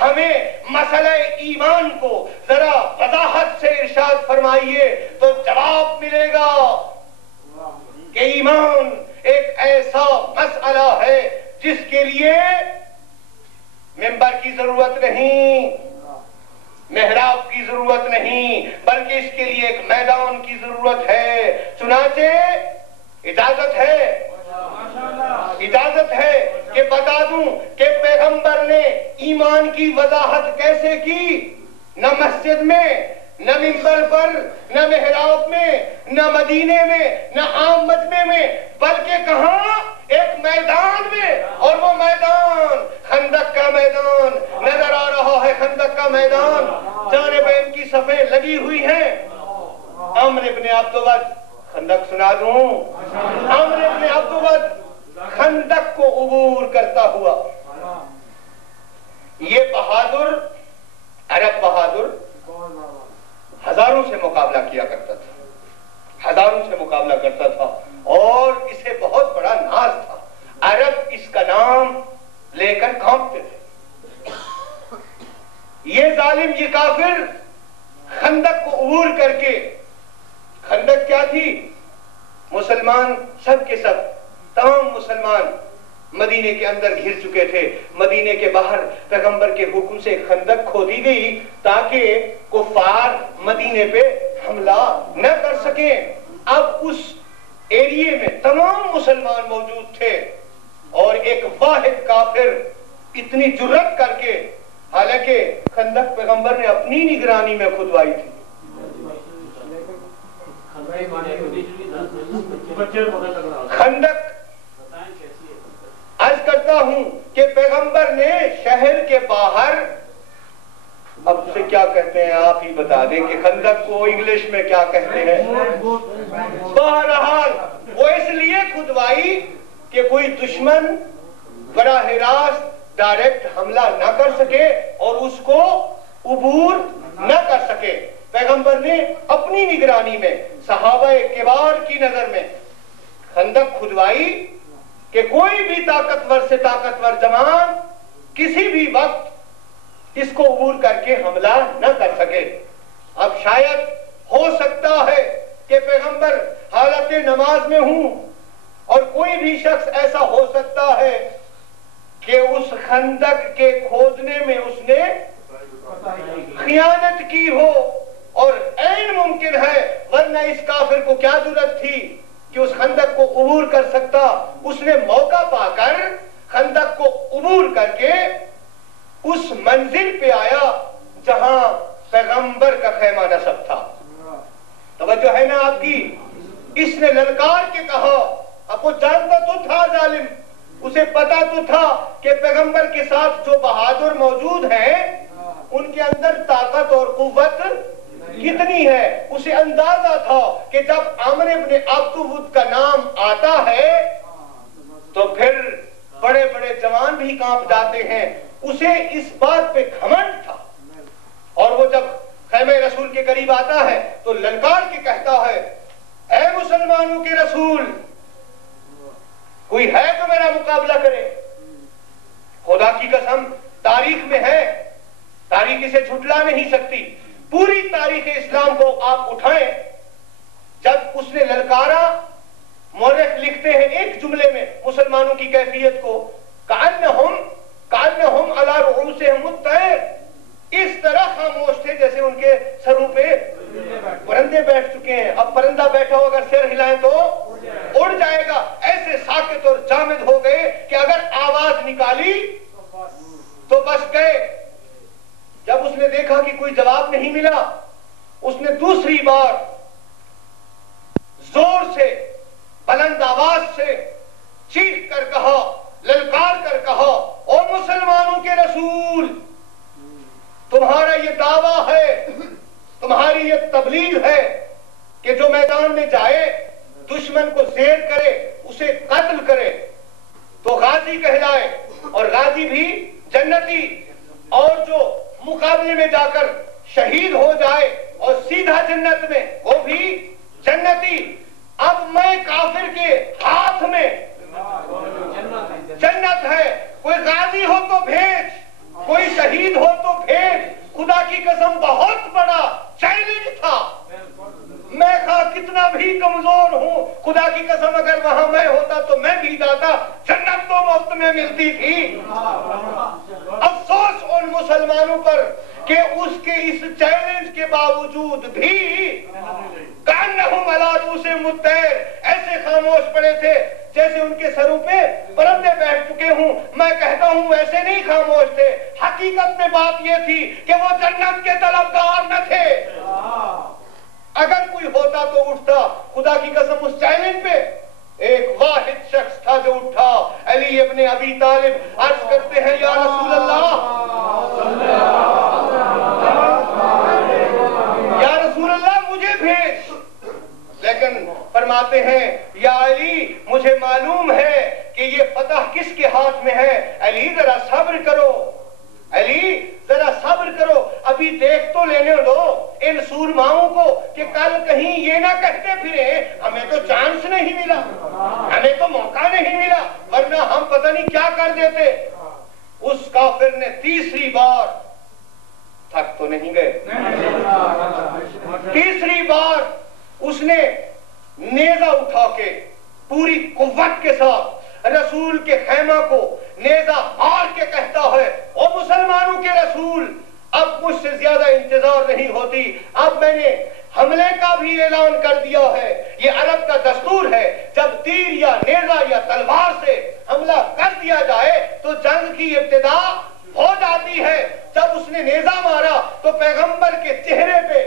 ہمیں مسئلہ ایمان کو ذرا وضاحت سے ارشاد فرمائیے تو جواب ملے گا کہ ایمان ایک ایسا مسئلہ ہے جس کے لیے ممبر کی ضرورت نہیں، محراب کی ضرورت نہیں، بلکہ اس کے لیے ایک میدان کی ضرورت ہے۔ چنانچہ اجازت ہے کہ بتا دوں کہ پیغمبر نے ایمان کی وضاحت کیسے کی، نہ مسجد میں، نہ ممبر پر، نہ محراب میں، نہ مدینے میں، نہ عام مجمع میں، بلکہ کہاں؟ ایک میدان میں، اور وہ میدان خندق کا میدان نظر آ رہا ہے۔ خندق کا میدان جانبین کی صفیں لگی ہوئی ہیں۔ عمرو ابن عبدود، خندق سنا دوں، عمرو ابن عبدود خندق کو عبور کرتا ہوا، یہ بہادر، عرب بہادر ہزاروں سے مقابلہ کیا کرتا تھا، ہزاروں سے مقابلہ کرتا تھا اور اسے بہت بڑا ناز تھا۔ عرب اس کا نام لے کر کانپتے تھے۔ یہ ظالم، یہ کافر خندق کو عبور کر کے، خندق کیا تھی؟ مسلمان سب کے سب، تمام مسلمان مدینے کے اندر گھر چکے تھے۔ مدینے کے باہر پیغمبر کے حکم سے کھندق کھودی گئی تاکہ کفار مدینے پہ حملہ نہ کر سکیں۔ اب اس ایریے میں تمام مسلمان موجود تھے اور ایک واحد کافر اتنی جرأت کر کے، حالانکہ خندق پیغمبر نے اپنی نگرانی میں کھدوائی تھی، خندق عرض کرتا ہوں کہ پیغمبر نے شہر کے باہر، اب سے کیا کہتے ہیں آپ ہی بتا دیں کہ خندق کو انگلش میں کیا کہتے ہیں؟ بہرحال وہ اس لیے کھدوائی کہ کوئی دشمن براہ راست ڈائریکٹ حملہ نہ کر سکے اور اس کو عبور نہ کر سکے۔ پیغمبر نے اپنی نگرانی میں صحابہ کبار کی نظر میں خندق کھدوائی کہ کوئی بھی طاقتور سے طاقتور جوان کسی بھی وقت اس کو عبور کر کے حملہ نہ کر سکے۔ اب شاید ہو سکتا ہے کہ پیغمبر حالت نماز میں ہوں اور کوئی بھی شخص ایسا ہو سکتا ہے کہ اس خندق کے کھودنے میں اس نے خیانت کی ہو، اور عین ممکن ہے، ورنہ اس کافر کو کیا ضرورت تھی کہ اس خندق کو عبور کر سکتا، اس نے موقع پا کر خندق کو عبور کر کے اس منزل پہ آیا جہاں پیغمبر کا خیمہ نصب تھا۔ توجہ ہے نا آپ کی؟ اس نے للکار کے کہا، اب وہ جانتا تو تھا ظالم، اسے پتا تو تھا کہ پیغمبر کے ساتھ جو بہادر موجود ہیں ان کے اندر طاقت اور قوت کتنی ہے۔ اسے اندازہ تھا کہ جب عامر ابن عبد کا نام آتا ہے تو پھر بڑے بڑے جوان بھی کانپ جاتے ہیں۔ اسے اس بات پہ گھمنڈ تھا، اور وہ جب خیمہ رسول کے قریب آتا ہے تو للکار کے کہتا ہے، اے مسلمانوں کے رسول، کوئی ہے تو میرا مقابلہ کرے۔ خدا کی قسم تاریخ میں ہے، تاریخ اسے جھٹلا نہیں سکتی، پوری تاریخ اسلام کو آپ اٹھائیں، جب اس نے للکارا، مورخ لکھتے ہیں ایک جملے میں مسلمانوں کی کیفیت کو، کأنہم علی رؤوسہم الطیر، اس طرح خاموش تھے جیسے ان کے سروں پہ پرندے بیٹھ چکے ہیں۔ اب پرندہ بیٹھا ہو اگر سر ہلائیں تو اڑ جائے گا، ایسے ساکت اور جامد ہو گئے کہ اگر آواز نکالی تو بس گئے۔ جب اس نے دیکھا کہ کوئی جواب نہیں ملا، اس نے دوسری بار زور سے، بلند آواز سے چیخ کر کہا، للکار کر کہا، او مسلمانوں کے رسول، تمہارا یہ دعویٰ ہے، تمہاری یہ تبلیغ ہے کہ جو میدان میں جائے دشمن کو زیر کرے، اسے قتل کرے تو غازی کہلائے، اور غازی بھی جنتی، اور جو مقابلے میں جا کر شہید ہو جائے اور سیدھا جنت میں، وہ بھی جنتی۔ اب میں کافر کے ہاتھ میں جنت ہے، کوئی غازی ہو تو بھیج، کوئی شہید ہو تو بھیج۔ خدا کی قسم بہت بڑا چیلنج تھا۔ میں کہا کتنا بھی کمزور ہوں، خدا کی قسم اگر وہاں میں ہوتا تو میں بھی جاتا، جنت تو مفت میں ملتی تھی۔ افسوس ان مسلمانوں پر کہ اس کے اس چیلنج کے باوجود بھی کأنہم علی رؤوسہم الطیر، ایسے خاموش پڑے تھے جیسے ان کے سروں پہ پرندے بیٹھ چکے ہوں۔ میں کہتا ہوں ویسے نہیں خاموش تھے، حقیقت میں بات یہ تھی کہ وہ جنت کے طلبگار نہ تھے۔ اگر کوئی ہوتا تو اٹھتا۔ خدا کی قسم اس چیلنج پہ ایک واحد شخص تھا جو اٹھا، علی ابن ابی طالب۔ عرض کرتے ہیں یا رسول اللہ، یا رسول اللہ مجھے بھیج، لیکن فرماتے ہیں یا علی مجھے معلوم ہے کہ یہ فتح کس کے ہاتھ میں ہے، علی ذرا صبر کرو، علی ذرا صبر کرو، ابھی دیکھ تو لینے دو ان سورماؤں کو کہ کل کہیں یہ نہ کہتے پھرے ہمیں تو چانس نہیں ملا، ہمیں تو موقع نہیں ملا، ورنہ ہم پتہ نہیں کیا کر دیتے۔ اس کافر نے تیسری بار، تھک تو نہیں گئے، تیسری بار اس نے نیزہ اٹھا کے پوری قوت کے ساتھ رسول کے خیمہ کو نیزہ مار کے کہتا ہے، او مسلمانوں کے رسول، اب مجھ سے زیادہ انتظار نہیں ہوتی، اب میں نے حملے کا بھی اعلان کر دیا ہے۔ یہ عرب کا دستور ہے، جب تیر یا نیزہ یا تلوار سے حملہ کر دیا جائے تو جنگ کی ابتدا ہو جاتی ہے۔ جب اس نے نیزہ مارا تو پیغمبر کے چہرے پہ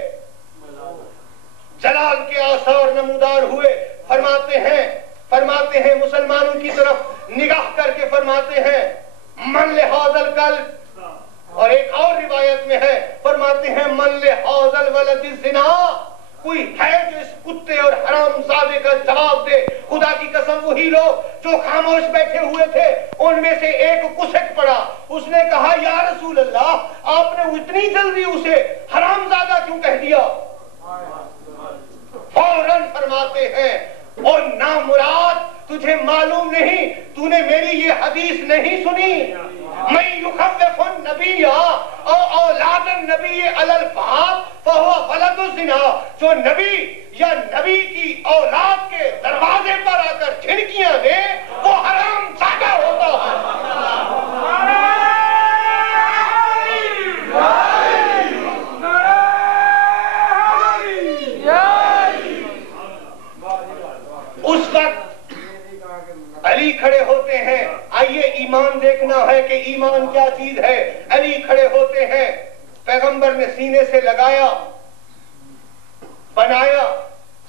جلال کے آثار نمودار ہوئے۔ فرماتے ہیں مسلمانوں کی طرف نگاہ کر کے فرماتے ہیں من لہذا القلب، اور ایک اور روایت میں ہے فرماتے ہیں من لہذا الولد الزنا، کوئی ہے جو اس کتے اور حرام زادے کا جواب دے۔ خدا کی قسم وہی لوگ جو خاموش بیٹھے ہوئے تھے ان میں سے ایک کسک پڑا، اس نے کہا یا رسول اللہ آپ نے اتنی جلدی اسے حرام زادہ کیوں کہہ دیا؟ فوراً فرماتے ہیں اور نامراد تجھے معلوم نہیں، تو نے میری یہ حدیث نہیں سنی، میں یخوف النبی او اولاد النبی علی الباب فہو ولد الزنا، جو نبی یا نبی کی اولاد کے دروازے پر آ کر جھنکیاں دے وہ حرام زادہ ہوتا ہے۔ اس ایمان کیا چیز ہے. علی کھڑے ہوتے ہیں, پیغمبر نے سینے سے لگایا, بنایا,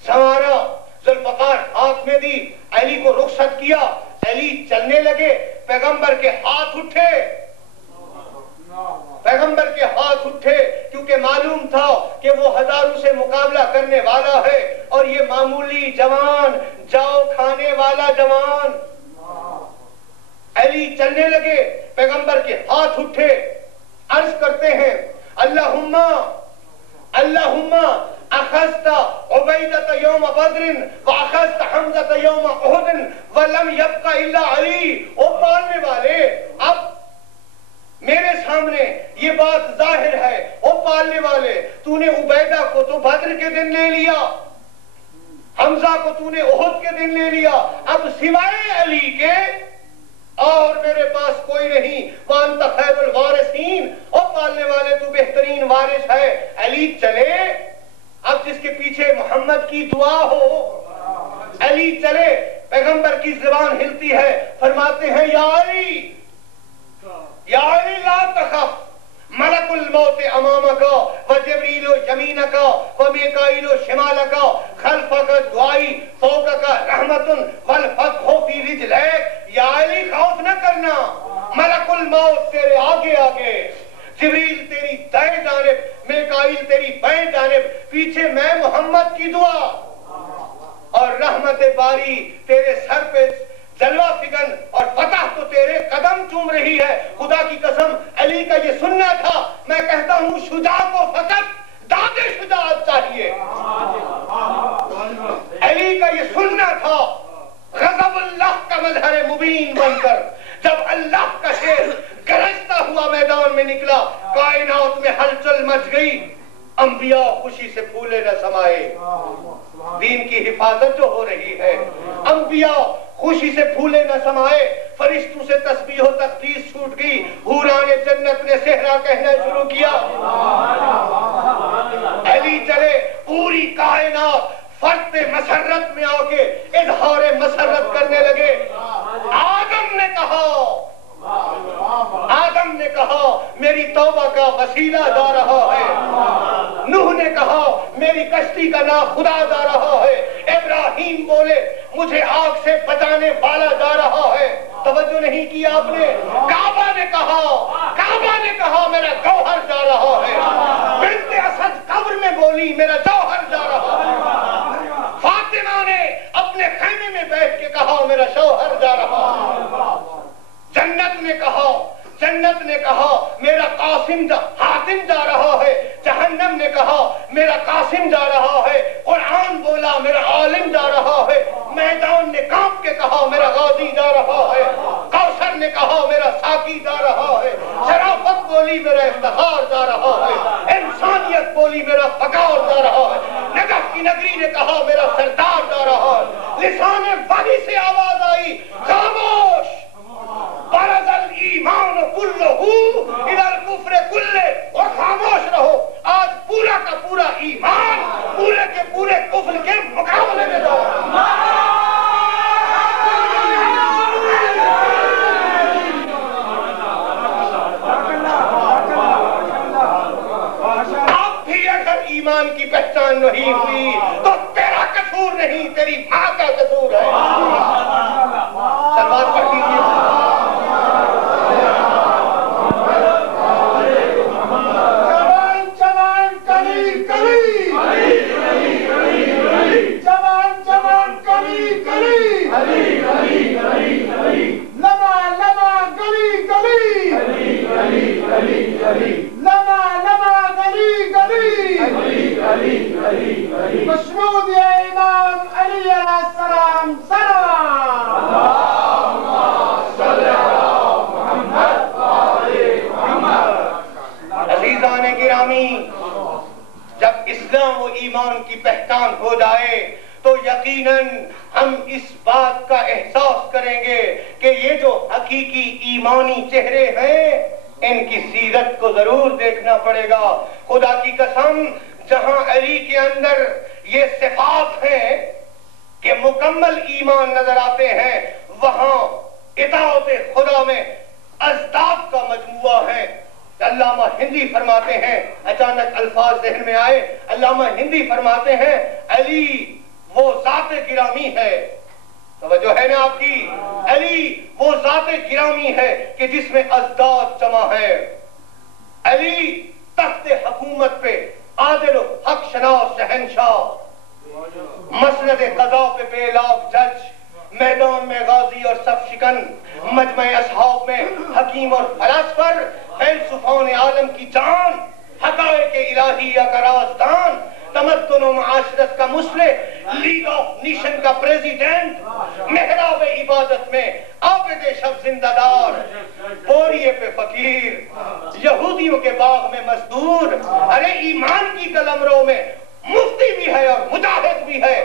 سنوارا, ذوالفقار ہاتھ میں دی, علی کو رخصت کیا, علی چلنے لگے, پیغمبر کے ہاتھ اٹھے, پیغمبر کے ہاتھ اٹھے, کیونکہ معلوم تھا کہ وہ ہزاروں سے مقابلہ کرنے والا ہے اور یہ معمولی جوان, جاؤ کھانے والا جوان. علی چلنے لگے, پیغمبر کے ہاتھ اٹھے, عرض کرتے ہیں اللہم اللہم اخذت عبیدۃ یوم بدر واخذت حمزۃ یوم احد ولم یبق الا علی. او پالنے والے, اب میرے سامنے یہ بات ظاہر ہے, او پالنے والے, تو نے عبیدہ کو تو بدر کے دن لے لیا, حمزہ کو تو نے احد کے دن لے لیا, اب سوائے علی کے اور میرے پاس کوئی نہیں. وانت خیر الوارثین, او پالنے والے تو بہترین وارث ہے. علی چلے, اب جس کے پیچھے محمد کی دعا ہو, علی چلے, پیغمبر کی زبان ہلتی ہے, فرماتے ہیں یا علی, یا علی لا تخف, ملک الموت امامک وجبریل یمینک ومیکائیل شمالک خلفک دعائی فوقک رحمت والفتح فی رجلیک. یا علی خوف نہ کرنا, ملک الموت تیرے آگے آگے, جبریل تیری دائیں جانب, میکائیل تیری بائیں جانب, پیچھے میں محمد کی دعا, اور رحمت باری تیرے سر پہ جلوہ فگن, اور فتح تو تیرے قدم چوم رہی ہے. خدا کی قسم علی کا یہ سننا تھا. میں کہتا ہوں شجاع کو فقط داد شجاعت چاہیے. علی کا یہ سننا تھا, غضب اللہ کا مظہر مبین بن کر جب اللہ کا شیر گرجتا ہوا میدان میں نکلا, کائنات میں ہلچل مچ گئی, انبیاء خوشی سے پھولے نہ سمائے. دین کی حفاظت جو ہو رہی ہے, انبیاء خوشی سے پھولے نہ سمائے, فرشتوں سے تسبیح و تقدیس چھوٹ گئی, حوران جنت نے صحرا کہنا شروع کیا. علی چلے, پوری کائنات فرد مسرت میں آ کے اظہار مسرت کرنے لگے. آدم نے کہا میری توبہ کا وسیلہ جا رہا ہے, نوح نے کہا میری کشتی کا نام خدا جا رہا ہے, ابراہیم بولے مجھے آگ سے بچانے والا جا رہا ہے. توجہ نہیں کی آپ نے؟ کعبہ نے کہا میرا جوہر جا رہا ہے. بنت اسد قبر میں بولی میرا جوہر جا رہا ہے. فاطمہ نے اپنے خیمے میں بیٹھ کے کہا میرا شوہر جا رہا ہے. جنت نے کہا میرا حاتم جا رہا ہے. جہنم نے کہا میرا قاسم جا رہا ہے. قرآن بولا میرا عالم جا رہا ہے. میدان نے کانپ کے کہا میرا غازی جا رہا ہے. کوثر نے کہا میرا ساقی جا رہا ہے. شرافت بولی میرا افتخار جا رہا ہے. انسانیت بولی میرا فقار جا رہا ہے. نجف کی نگری نے کہا میرا سردار جا رہا ہے. لسان وحی سے آواز آئی خاموش, برز الایمان کلہ الی الکفر کلہ, اور خاموش رہو, آج پورا کا پورا ایمان پورے کے پورے کفر کے مقابلے میں جا رہا ہے. اب بھی اگر ایمان کی پہچان نہیں ہوئی تو تیرا قصور نہیں, تیری ماں کا قصور ہے. سلوات پڑھ دیجیے. مشروط امام علی علیہ السلام سلام. عزیزان گرامی, جب اسلام و ایمان کی پہچان ہو جائے تو یقیناً ہم اس بات کا احساس کریں گے کہ یہ جو حقیقی ایمانی چہرے ہیں ان کی سیرت کو ضرور دیکھنا پڑے گا. خدا کی قسم, جہاں علی کے اندر یہ صفات ہیں کہ مکمل ایمان نظر آتے ہیں, وہاں اطاعت خدا میں ازداد کا مجموعہ ہے. علامہ ہندی فرماتے ہیں, اچانک الفاظ ذہن میں آئے, علامہ ہندی فرماتے ہیں علی وہ ذات گرامی ہے. توجہ ہے نا آپ کی؟ علی وہ ذات گرامی ہے کہ جس میں ازداد جمع ہے. علی تخت حکومت پہ عادل و حق شناس شہنشاہ, مسند قضا پہ بے لاگ جج, میدان میں غازی اور صف شکن, مجمع اصحاب میں حکیم اور فلاسفر, فیلسوفان عالم کی جان, حقائق الہیہ کا رازدان, تمدن و معاشرت کا مصلح, لیگ آف نیشن کا پریزیڈنٹ, محراب عبادت میں عابد شب زندہ دار, بوریے پہ فقیر, یہودیوں کے باغ میں مزدور. ارے ایمان کی قلمرو میں مفتی بھی ہے اور مجاہد بھی ہے,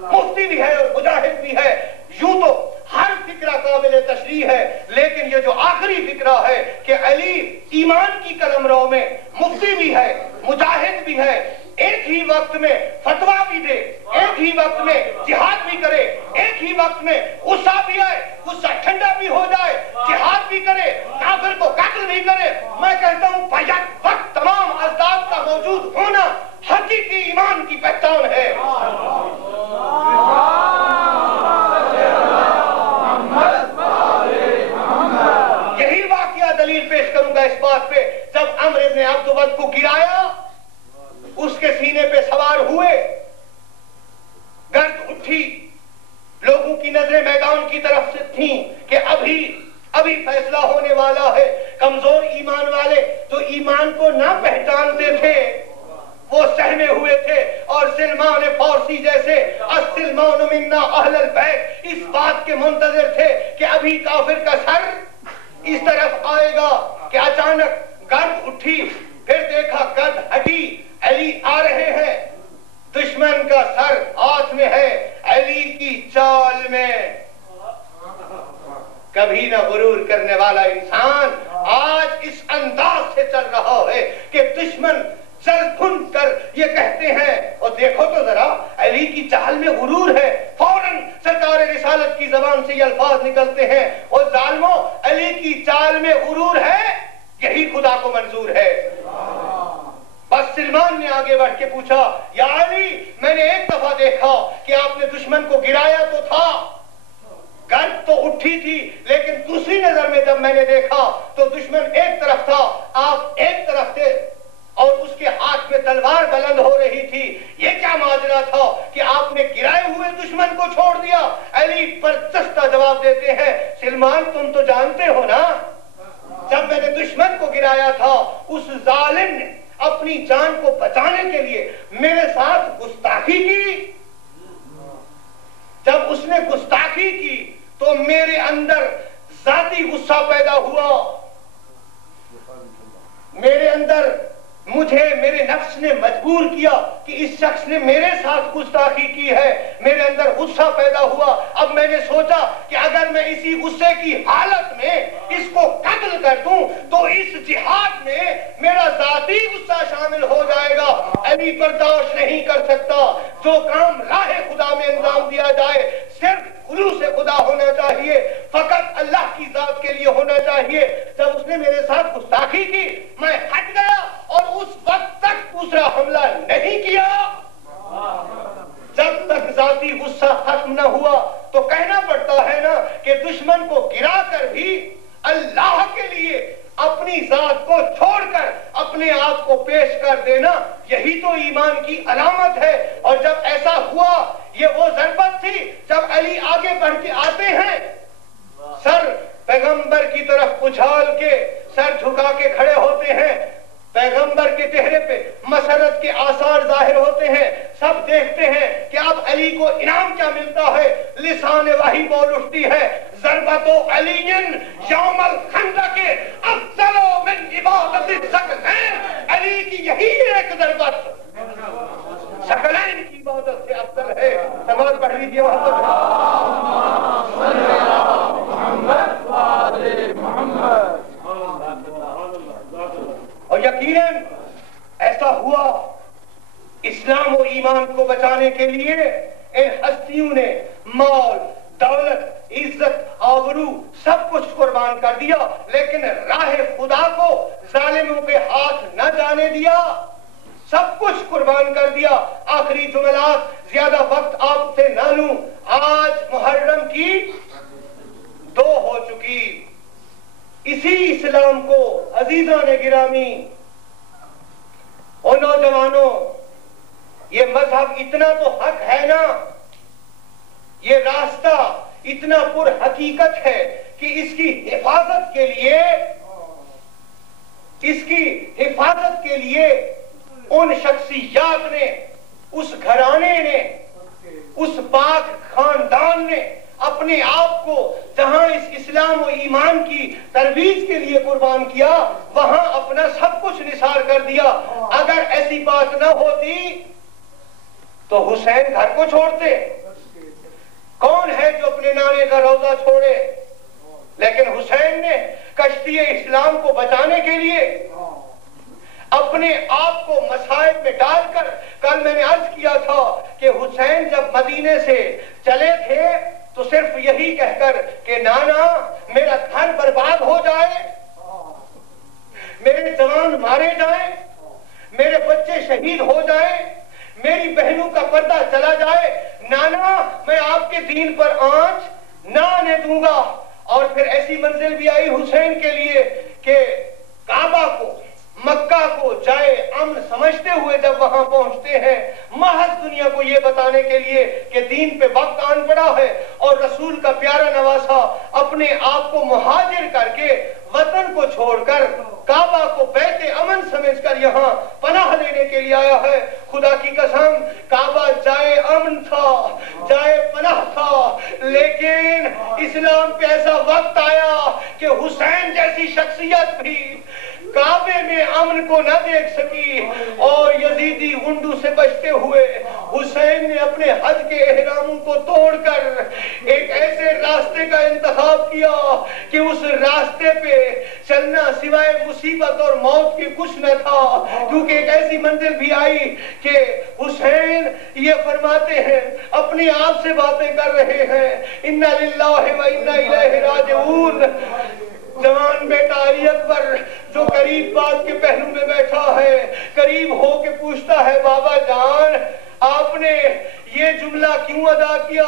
مفتی بھی ہے اور مجاہد بھی ہے. یوں تو ہر فکرہ قابل تشریح ہے, لیکن یہ جو آخری فکرہ ہے کہ علی ایمان کی قلمرو میں مفتی بھی ہے, مجاہد بھی ہے, ایک ہی وقت میں فتویٰ بھی دے, ایک ہی وقت میں جہاد بھی کرے, ایک ہی وقت میں غصہ بھی آئے, غصہ ٹھنڈا بھی ہو جائے, جہاد بھی کرے, کافر کو قتل بھی کرے. میں کہتا ہوں بیک وقت تمام ازداد کا موجود ہونا حقیقی ایمان کی پہچان ہے. یہی واقعہ دلیل پیش کروں گا اس بات پہ, جب عمرو ابن عبد ود کو گرایا, اس کے سینے پہ سوار ہوئے, گرد اٹھی, لوگوں کی نظریں میدان کی طرف سے تھیں کہ ابھی فیصلہ ہونے والا ہے. کمزور ایمان والے جو ایمان کو نہ پہچانتے تھے وہ سہمے ہوئے تھے, اور سلمان فارسی جیسے السلمان منا اہل البیت اس بات کے منتظر تھے کہ ابھی کافر کا سر اس طرف آئے گا کہ اچانک گرد اٹھی, پھر دیکھا گرد ہٹی, علی آ رہے ہیں, دشمن کا سر ہاتھ میں ہے. علی کی چال میں کبھی نہ غرور کرنے والا انسان آج اس انداز سے چل رہا ہے کہ دشمن چل پھن کر یہ کہتے ہیں, اور دیکھو تو ذرا علی کی چال میں غرور ہے. فوراً سرکار رسالت کی زبان سے یہ الفاظ نکلتے ہیں, اور ظالموں علی کی چال میں غرور ہے, یہی خدا کو منظور ہے. بس سلمان نے آگے بڑھ کے پوچھا, یا علی میں نے ایک دفعہ دیکھا کہ آپ نے دشمن کو گرایا تو تھا, گرد تو اٹھی تھی, لیکن دوسری نظر میں جب میں نے دیکھا تو دشمن ایک طرف تھا, آپ ایک طرف تھے, اور اس کے ہاتھ میں تلوار بلند ہو رہی تھی. یہ کیا ماجرا تھا کہ آپ نے گرائے ہوئے دشمن کو چھوڑ دیا؟ علی برجستہ جواب دیتے ہیں, سلمان تم تو جانتے ہو نا, جب میں نے دشمن کو گرایا تھا اس ظالم نے اپنی جان کو بچانے کے لیے میرے ساتھ گستاخی کی. جب اس نے گستاخی کی تو میرے اندر ذاتی غصہ پیدا ہوا, میرے اندر مجھے میرے نفس نے مجبور کیا کہ اس شخص نے میرے ساتھ گستاخی کی ہے, میرے اندر غصہ پیدا ہوا. اب میں نے سوچا کہ اگر میں اسی غصے کی حالت میں اس کو قتل کر دوں تو اس جہاد میں میرا ذاتی غصہ شامل ہو جائے گا. علی برداشت نہیں کر سکتا. جو کام راہ خدا میں انجام دیا جائے صرف خلوص خدا ہونا چاہیے, فقط اللہ کی ذات کے لیے ہونا چاہیے. جب اس نے میرے ساتھ گستاخی کی میں ہٹ گیا اور اس وقت تک دوسرا حملہ نہیں کیا. جب تک ذاتی غصہ ختم نہ ہوا تو کہنا پڑتا ہے نا کہ دشمن کو گرا کر بھی اللہ کے لیے اپنی ذات کو چھوڑ کر اپنے آپ کو پیش کر دینا, یہی تو ایمان کی علامت ہے. اور جب ایسا ہوا, یہ وہ ضربت تھی جب علی آگے بڑھ کے آتے ہیں, سر پیغمبر کی طرف اچھال کے سر جھکا کے کھڑے ہوتے ہیں, پیغمبر کے چہرے پہ مسرت کے آثار ظاہر ہوتے ہیں. سب دیکھتے ہیں کہ اب علی کو انعام کیا ملتا ہے. لسان وحی بول اٹھتی ہے, ضربت علی یوم الخندق افضل من عبادت الثقلین. علی کی یہی ایک ضربت ثقلین کی عبادت سے افضل ہے. سماعت پڑھ لیجیے محمد اور یقیناً ایسا ہوا. اسلام و ایمان کو بچانے کے لیے ان ہستیوں نے مال, دولت, عزت آبرو سب کچھ قربان کر دیا، لیکن راہ خدا کو ظالموں کے ہاتھ نہ جانے دیا، سب کچھ قربان کر دیا۔ آخری جملات، زیادہ وقت آپ سے نہ لوں، آج محرم کی 2 ہو چکی۔ اسی اسلام کو عزیزان گرامی اور نوجوانوں، یہ مذہب اتنا تو حق ہے نا، یہ راستہ اتنا پر حقیقت ہے کہ اس کی حفاظت کے لیے ان شخصیات نے، اس گھرانے نے، اس پاک خاندان نے اپنے آپ کو جہاں اس اسلام و ایمان کی ترویج کے لیے قربان کیا، وہاں اپنا سب کچھ نثار کر دیا۔ اگر ایسی بات نہ ہوتی تو حسین گھر کو چھوڑتے؟ کون ہے جو اپنے نانے کا روضہ چھوڑے؟ لیکن حسین نے کشتی اسلام کو بچانے کے لیے اپنے آپ کو مصائب میں ڈال کر، کل میں نے عرض کیا تھا کہ حسین جب مدینے سے چلے تھے تو صرف یہی کہہ کر کہ نانا میرا گھر برباد ہو جائے، میرے جوان مارے جائیں، میرے بچے شہید ہو جائیں، میری بہنوں کا پردہ چلا جائے، نانا میں آپ کے دین پر آنچ نہ آنے دوں گا۔ اور پھر ایسی منزل بھی آئی حسین کے لیے کہ کعبہ کو، مکہ کو جائے امن سمجھتے ہوئے جب وہاں پہنچتے ہیں، محض دنیا کو یہ بتانے کے لیے کہ دین پہ وقت آن پڑا ہے، اور رسول کا پیارا نواسا اپنے آپ کو مہاجر کر کے وطن کو چھوڑ کر کعبہ کو بیت امن سمجھ کر یہاں پناہ لینے کے لیے آیا ہے۔ خدا کی قسم کعبہ جائے امن تھا، جائے پناہ تھا، لیکن اسلام پہ ایسا وقت آیا کہ حسین جیسی شخصیت بھی کعبے میں امن کو نہ دیکھ سکی، اور یزیدی غنڈوں سے بچتے ہوئے حسین نے اپنے حج کے احراموں کو توڑ کر ایک ایسے راستے کا انتخاب کیا کہ اس راستے پہ چلنا سوائے مصیبت اور موت کے کچھ نہ تھا، کیونکہ ایک ایسی منزل بھی آئی کہ حسین یہ فرماتے ہیں، اپنے آپ سے باتیں کر رہے ہیں، اِنَّا لِلَّهِ وَإِنَّا إِلَيْهِ رَاجِعُونَ۔ جوان بیٹا علی اکبر جو قریب بات کے پہلو میں بیٹھا ہے، قریب ہو کے پوچھتا ہے، بابا جان آپ نے یہ جملہ کیوں ادا کیا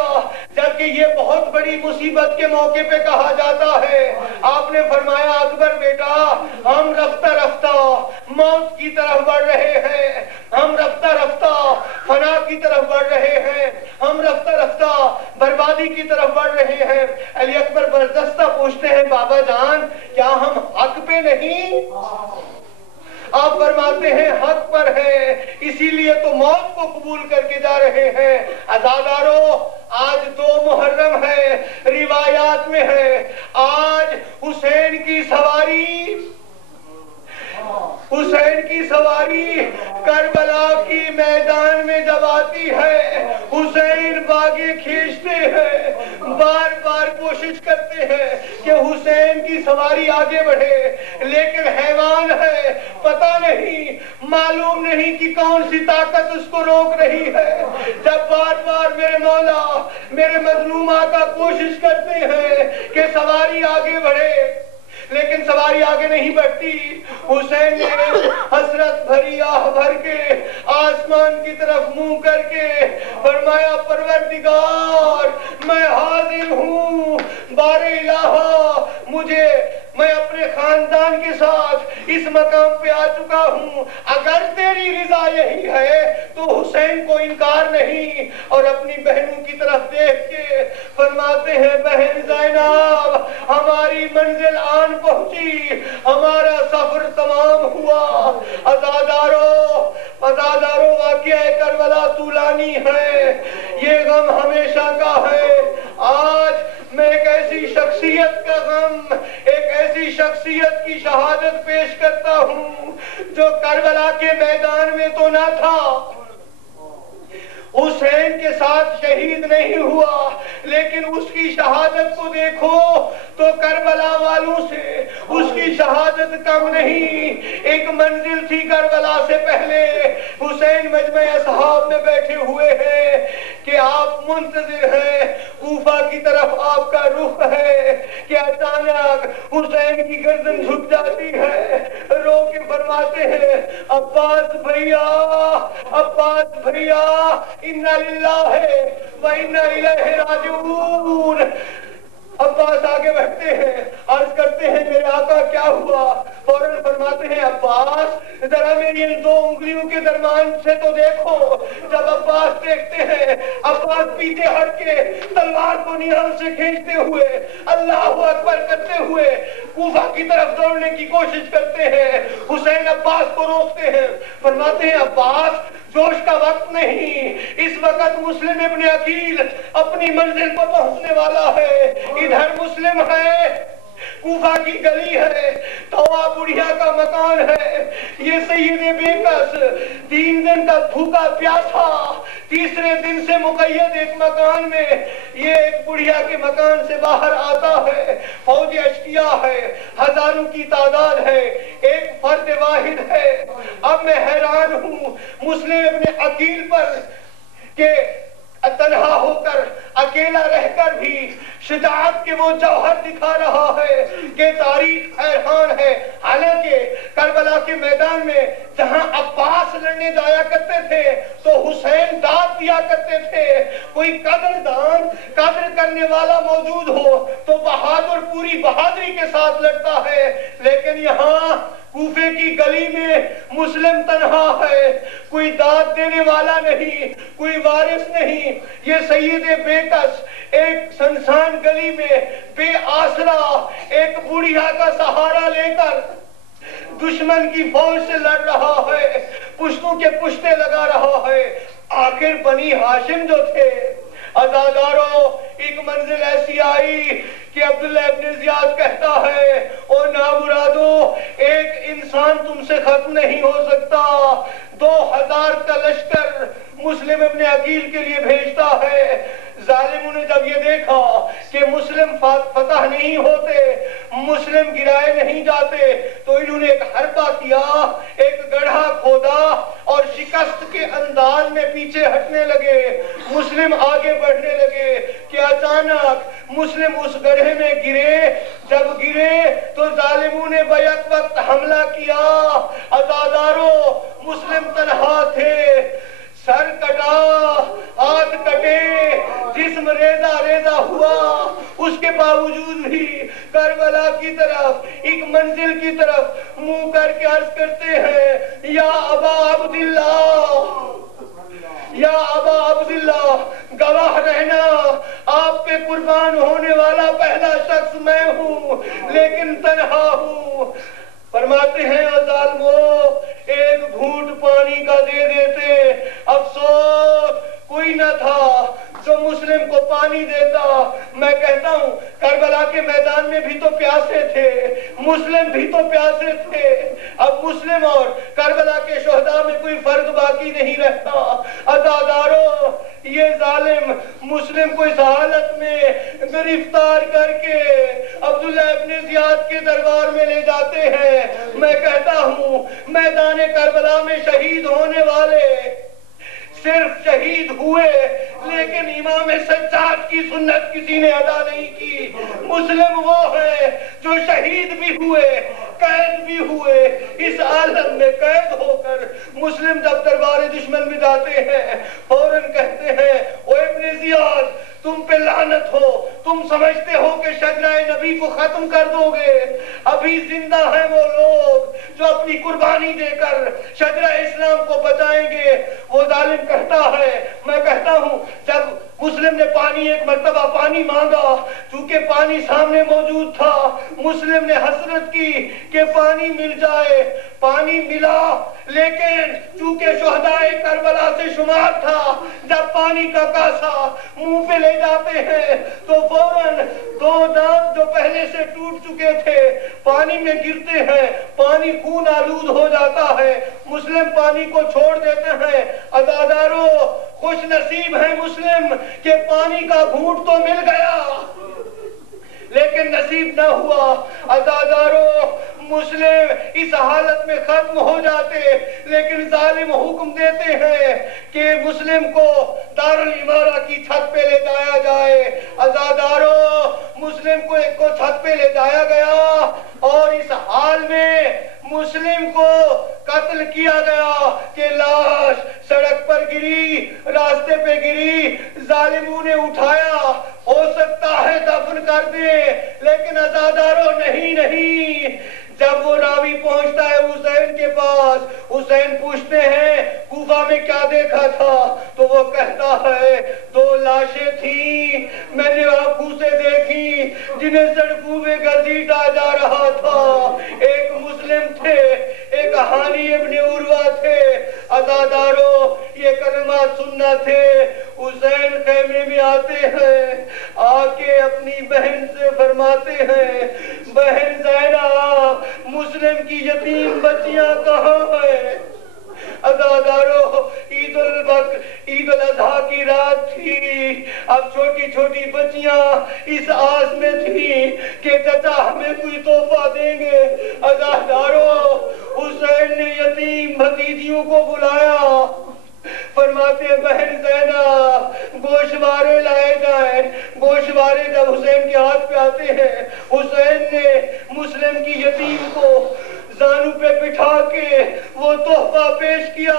جبکہ یہ بہت بڑی مصیبت کے موقع پہ کہا جاتا ہے؟ آپ نے فرمایا، اکبر بیٹا ہم رفتہ رفتہ موت کی طرف بڑھ رہے ہیں، ہم رفتہ رفتہ فنا کی طرف بڑھ رہے ہیں، ہم رفتہ رفتہ بربادی کی طرف بڑھ رہے ہیں۔ علی اکبر بردستہ پوچھتے ہیں، بابا جان کیا ہم حق پہ نہیں؟ آپ فرماتے ہیں حق پر ہے، اسی لیے تو موت کو قبول کر کے جا رہے ہیں۔ عزادارو آج 2 محرم ہے، روایات میں ہے آج حسین کی سواری کربلا کی میدان میں جب آتی ہے، حسین باغیں کھینچتے ہیں، بار بار کوشش کرتے ہیں کہ حسین کی سواری آگے بڑھے، لیکن حیوان ہے، پتہ نہیں، معلوم نہیں کہ کون سی طاقت اس کو روک رہی ہے۔ جب بار بار میرے مولا میرے مظلوم آقا کوشش کرتے ہیں کہ سواری آگے بڑھے، لیکن سواری آگے نہیں بڑھتی، حسین نے حسرت بھری آہ بھر کے آسمان کی طرف منہ کر کے فرمایا، پروردگار میں حاضر ہوں، بار الہ مجھے، میں اپنے خاندان کے ساتھ اس مقام پہ آ چکا ہوں، اگر تیری رضا یہی ہے تو حسین کو انکار نہیں۔ اور اپنی بہنوں کی طرف دیکھ کے فرماتے ہیں، بہن زینب ہماری منزل آن پہنچی، ہمارا سفر تمام ہوا۔ عزادارو واقعہ کربلا طولانی ہے، یہ غم ہمیشہ کا ہے۔ آج میں ایک ایسی شخصیت کا غم، ایک ایسی شخصیت کی شہادت پیش کرتا ہوں جو کربلا کے میدان میں تو نہ تھا، حسین کے ساتھ شہید نہیں ہوا، لیکن اس کی شہادت کو دیکھو تو کربلا والوں سے اس کی شہادت کم نہیں۔ ایک منزل تھی کربلا سے پہلے، حسین مجمع اصحاب میں بیٹھے ہوئے ہیں کہ آپ منتظر ہیں، کوفہ کی طرف آپ کا رخ ہے کہ اچانک حسین کی گردن جھک جاتی ہے، رو کے فرماتے ہیں عباس بھیا، عباس بھیا، انا للہ و انا الیہ راجعون۔ عباس آگے بڑھتے ہیں، عرض کرتے ہیں میرے آقا کیا ہوا؟ فوراً فرماتے ہیں عباس ذرا میری ان دو انگلیوں کے درمیان سے تو دیکھو۔ جب عباس دیکھتے ہیں، عباس پیچھے ہٹ کے تلوار کو نیام سے کھینچتے ہوئے اللہ اکبر کرتے ہوئے کوفہ کی طرف دوڑنے کی کوشش کرتے ہیں۔ حسین عباس کو روکتے ہیں، فرماتے ہیں عباس جوش کا وقت نہیں، اس وقت مسلم ابن عقیل اپنی منزل کو پہنچنے والا ہے، ادھر مسلم ہے، کوفہ کی گلی ہے، توبہ بڑھیا کا مکان ہے، یہ سید بیکس 3 دن تک بھوکا پیاسا، تیسرے دن سے مقید ایک مکان میں، یہ ایک بڑھیا کے مکان سے باہر آتا ہے، فوج اشکیا ہے، ہزاروں کی تعداد ہے، ایک فرد واحد ہے۔ اب میں حیران ہوں مسلم ابن عقیل پر کہ تنہا ہو کر اکیلا رہ کر بھی شجاعت کے وہ جوہر دکھا رہا ہے کہ تاریخ حیران ہے۔ حالانکہ کربلا کے میدان میں جہاں عباس لڑنے جایا کرتے تھے تو حسین داد دیا کرتے تھے، کوئی قدردان قدر کرنے والا موجود ہو تو بہادر پوری بہادری کے ساتھ لڑتا ہے، لیکن یہاں کوفے کی گلی میں مسلم تنہا ہے، کوئی داد دینے والا نہیں، کوئی وارث نہیں۔ یہ سید بیکس ایک سنسان گلی میں بے آسرا ایک بڑھیا کا سہارا لے کر دشمن کی فوج سے لڑ رہا ہے، پشتوں کے پشتے لگا رہا ہے۔ آخر بنی ہاشم جو تھے عزاداروں، ایک منزل ایسی آئی کہ عبداللہ ابن زیاد کہتا ہے او نامرادو، ایک انسان تم سے ختم نہیں ہو سکتا، 2000 کا لشکر مسلم ابن عقیل کے لیے بھیجتا ہے۔ ظالموں نے جب یہ دیکھا کہ مسلم فتح نہیں ہوتے، مسلم گرائے نہیں جاتے، تو انہوں نے ایک حربہ کیا، ایک گڑھا کھودا اور شکست کے انداز میں پیچھے ہٹنے لگے، مسلم آگے بڑھنے لگے کہ اچانک مسلم اس گڑھے میں گرے۔ جب گرے تو ظالموں نے بیک وقت حملہ کیا۔ عزاداروں، مسلم تنہا تھے، سر کٹا، ہاتھ کٹے، جسم ریزہ ریزہ ہوا، اس کے باوجود بھی کربلا کی طرف، ایک منزل کی طرف منہ کر کے عرض کرتے ہیں یا ابا عبداللہ، یا ابا عبداللہ، گواہ رہنا آپ پہ قربان ہونے والا پہلا شخص میں ہوں، لیکن تنہا ہوں۔ فرماتے ہیں ظالمو، ایک گھونٹ پانی کا دے دیتے، افسوس کوئی نہ تھا جو مسلم کو پانی دیتا۔ میں کہتا ہوں کربلا کے میدان میں بھی تو پیاسے تھے، مسلم بھی تو پیاسے تھے، اب مسلم اور کربلا کے شہداء میں کوئی فرق باقی نہیں رہتا۔ عزاداروں، یہ ظالم مسلم کو اس حالت میں گرفتار کر کے عبداللہ ابن زیاد کے دربار میں لے جاتے ہیں۔ میں کہتا ہوں میدان کربلا میں شہید ہونے والے صرف شہید ہوئے، لیکن امام سجاد کی سنت کسی نے ادا نہیں کی۔ مسلم وہ ہیں جو شہید بھی ہوئے، قید بھی ہوئے۔ اس عالم میں قید ہو کر مسلم جب دربار دشمن میں جاتے ہیں فوراً کہتے ہیں او ابن زیاد، تم پہ لعنت ہو، تم سمجھتے ہو کہ شجرہ نبی کو ختم کر دو گے؟ ابھی زندہ ہیں وہ لوگ جو اپنی قربانی دے کر شجرہ اسلام کو بچائیں گے۔ وہ ظالم کہتا ہے، میں کہتا ہوں جب مسلم نے پانی ایک مرتبہ پانی مانگا، چونکہ پانی سامنے موجود تھا، مسلم نے حسرت کی کہ پانی مل جائے، پانی ملا، لیکن چونکہ شہدائے کربلا سے شمار تھا، جب پانی کا کاسا منہ پہ لے جاتے ہیں تو فوراً 2 دانت جو پہلے سے ٹوٹ چکے تھے پانی میں گرتے ہیں، پانی خون آلود ہو جاتا ہے، مسلم پانی کو چھوڑ دیتے ہیں۔ عزاداروں، خوش نصیب ہے مسلم کہ پانی کا گھونٹ تو مل گیا لیکن نصیب نہ ہوا۔ عزاداروں، مسلم اس حالت میں ختم ہو جاتے، لیکن ظالم حکم دیتے ہیں کہ مسلم کو دارالامارہ کی چھت پہ لے جایا جائے۔ عزادارو، مسلم کو چھت پہ لے جایا گیا اور اس حال میں مسلم کو قتل کیا گیا کہ لاش سڑک پر گری، راستے پہ گری، ظالموں نے اٹھایا، ہو سکتا ہے دفن کر دے، لیکن عزادارو نہیں۔ جب وہ راوی پہنچتا ہے حسین کے پاس، حسین پوچھتے ہیں کوفہ میں کیا دیکھا تھا، تو وہ کہتا ہے 2 لاشیں تھیں، میں نے آنکھوں سے دیکھی جنہیں سڑکوں پہ گھسیٹا جا رہا تھا، ایک مسلم تھے، ایک ہانی ابن عروہ تھے۔ عزادارو، یہ کلمات سننا تھے۔ حسین خیمے میں آتے ہیں، آ کے اپنی بہن سے فرماتے ہیں بہن زینب، مسلم کی یتیم بچیاں کہاں ہیں؟ عزادارو، عید الاضحیٰ کی رات تھی، اب چھوٹی چھوٹی بچیاں اس آس میں تھیں کہ چچا ہمیں کوئی تحفہ دیں گے۔ عزادارو، حسین نے یتیم بھتیجیوں کو بلایا، فرماتے ہیں بہن زینب گوشوارے لائے جائیں۔ گوشوارے جب حسین کے ہاتھ پہ آتے ہیں، حسین نے مسلم کی یتیم کو زانو پہ بٹھا کے وہ تحفہ پیش کیا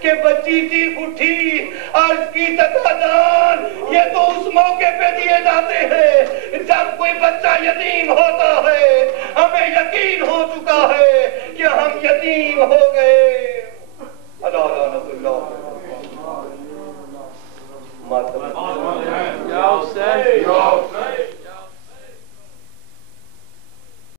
کہ بچی چیخ اٹھی، عرض کی چچا جان، یہ تو اس موقع پہ دیے جاتے ہیں جب کوئی بچہ یتیم ہوتا ہے، ہمیں یقین ہو چکا ہے کہ ہم یتیم ہو گئے۔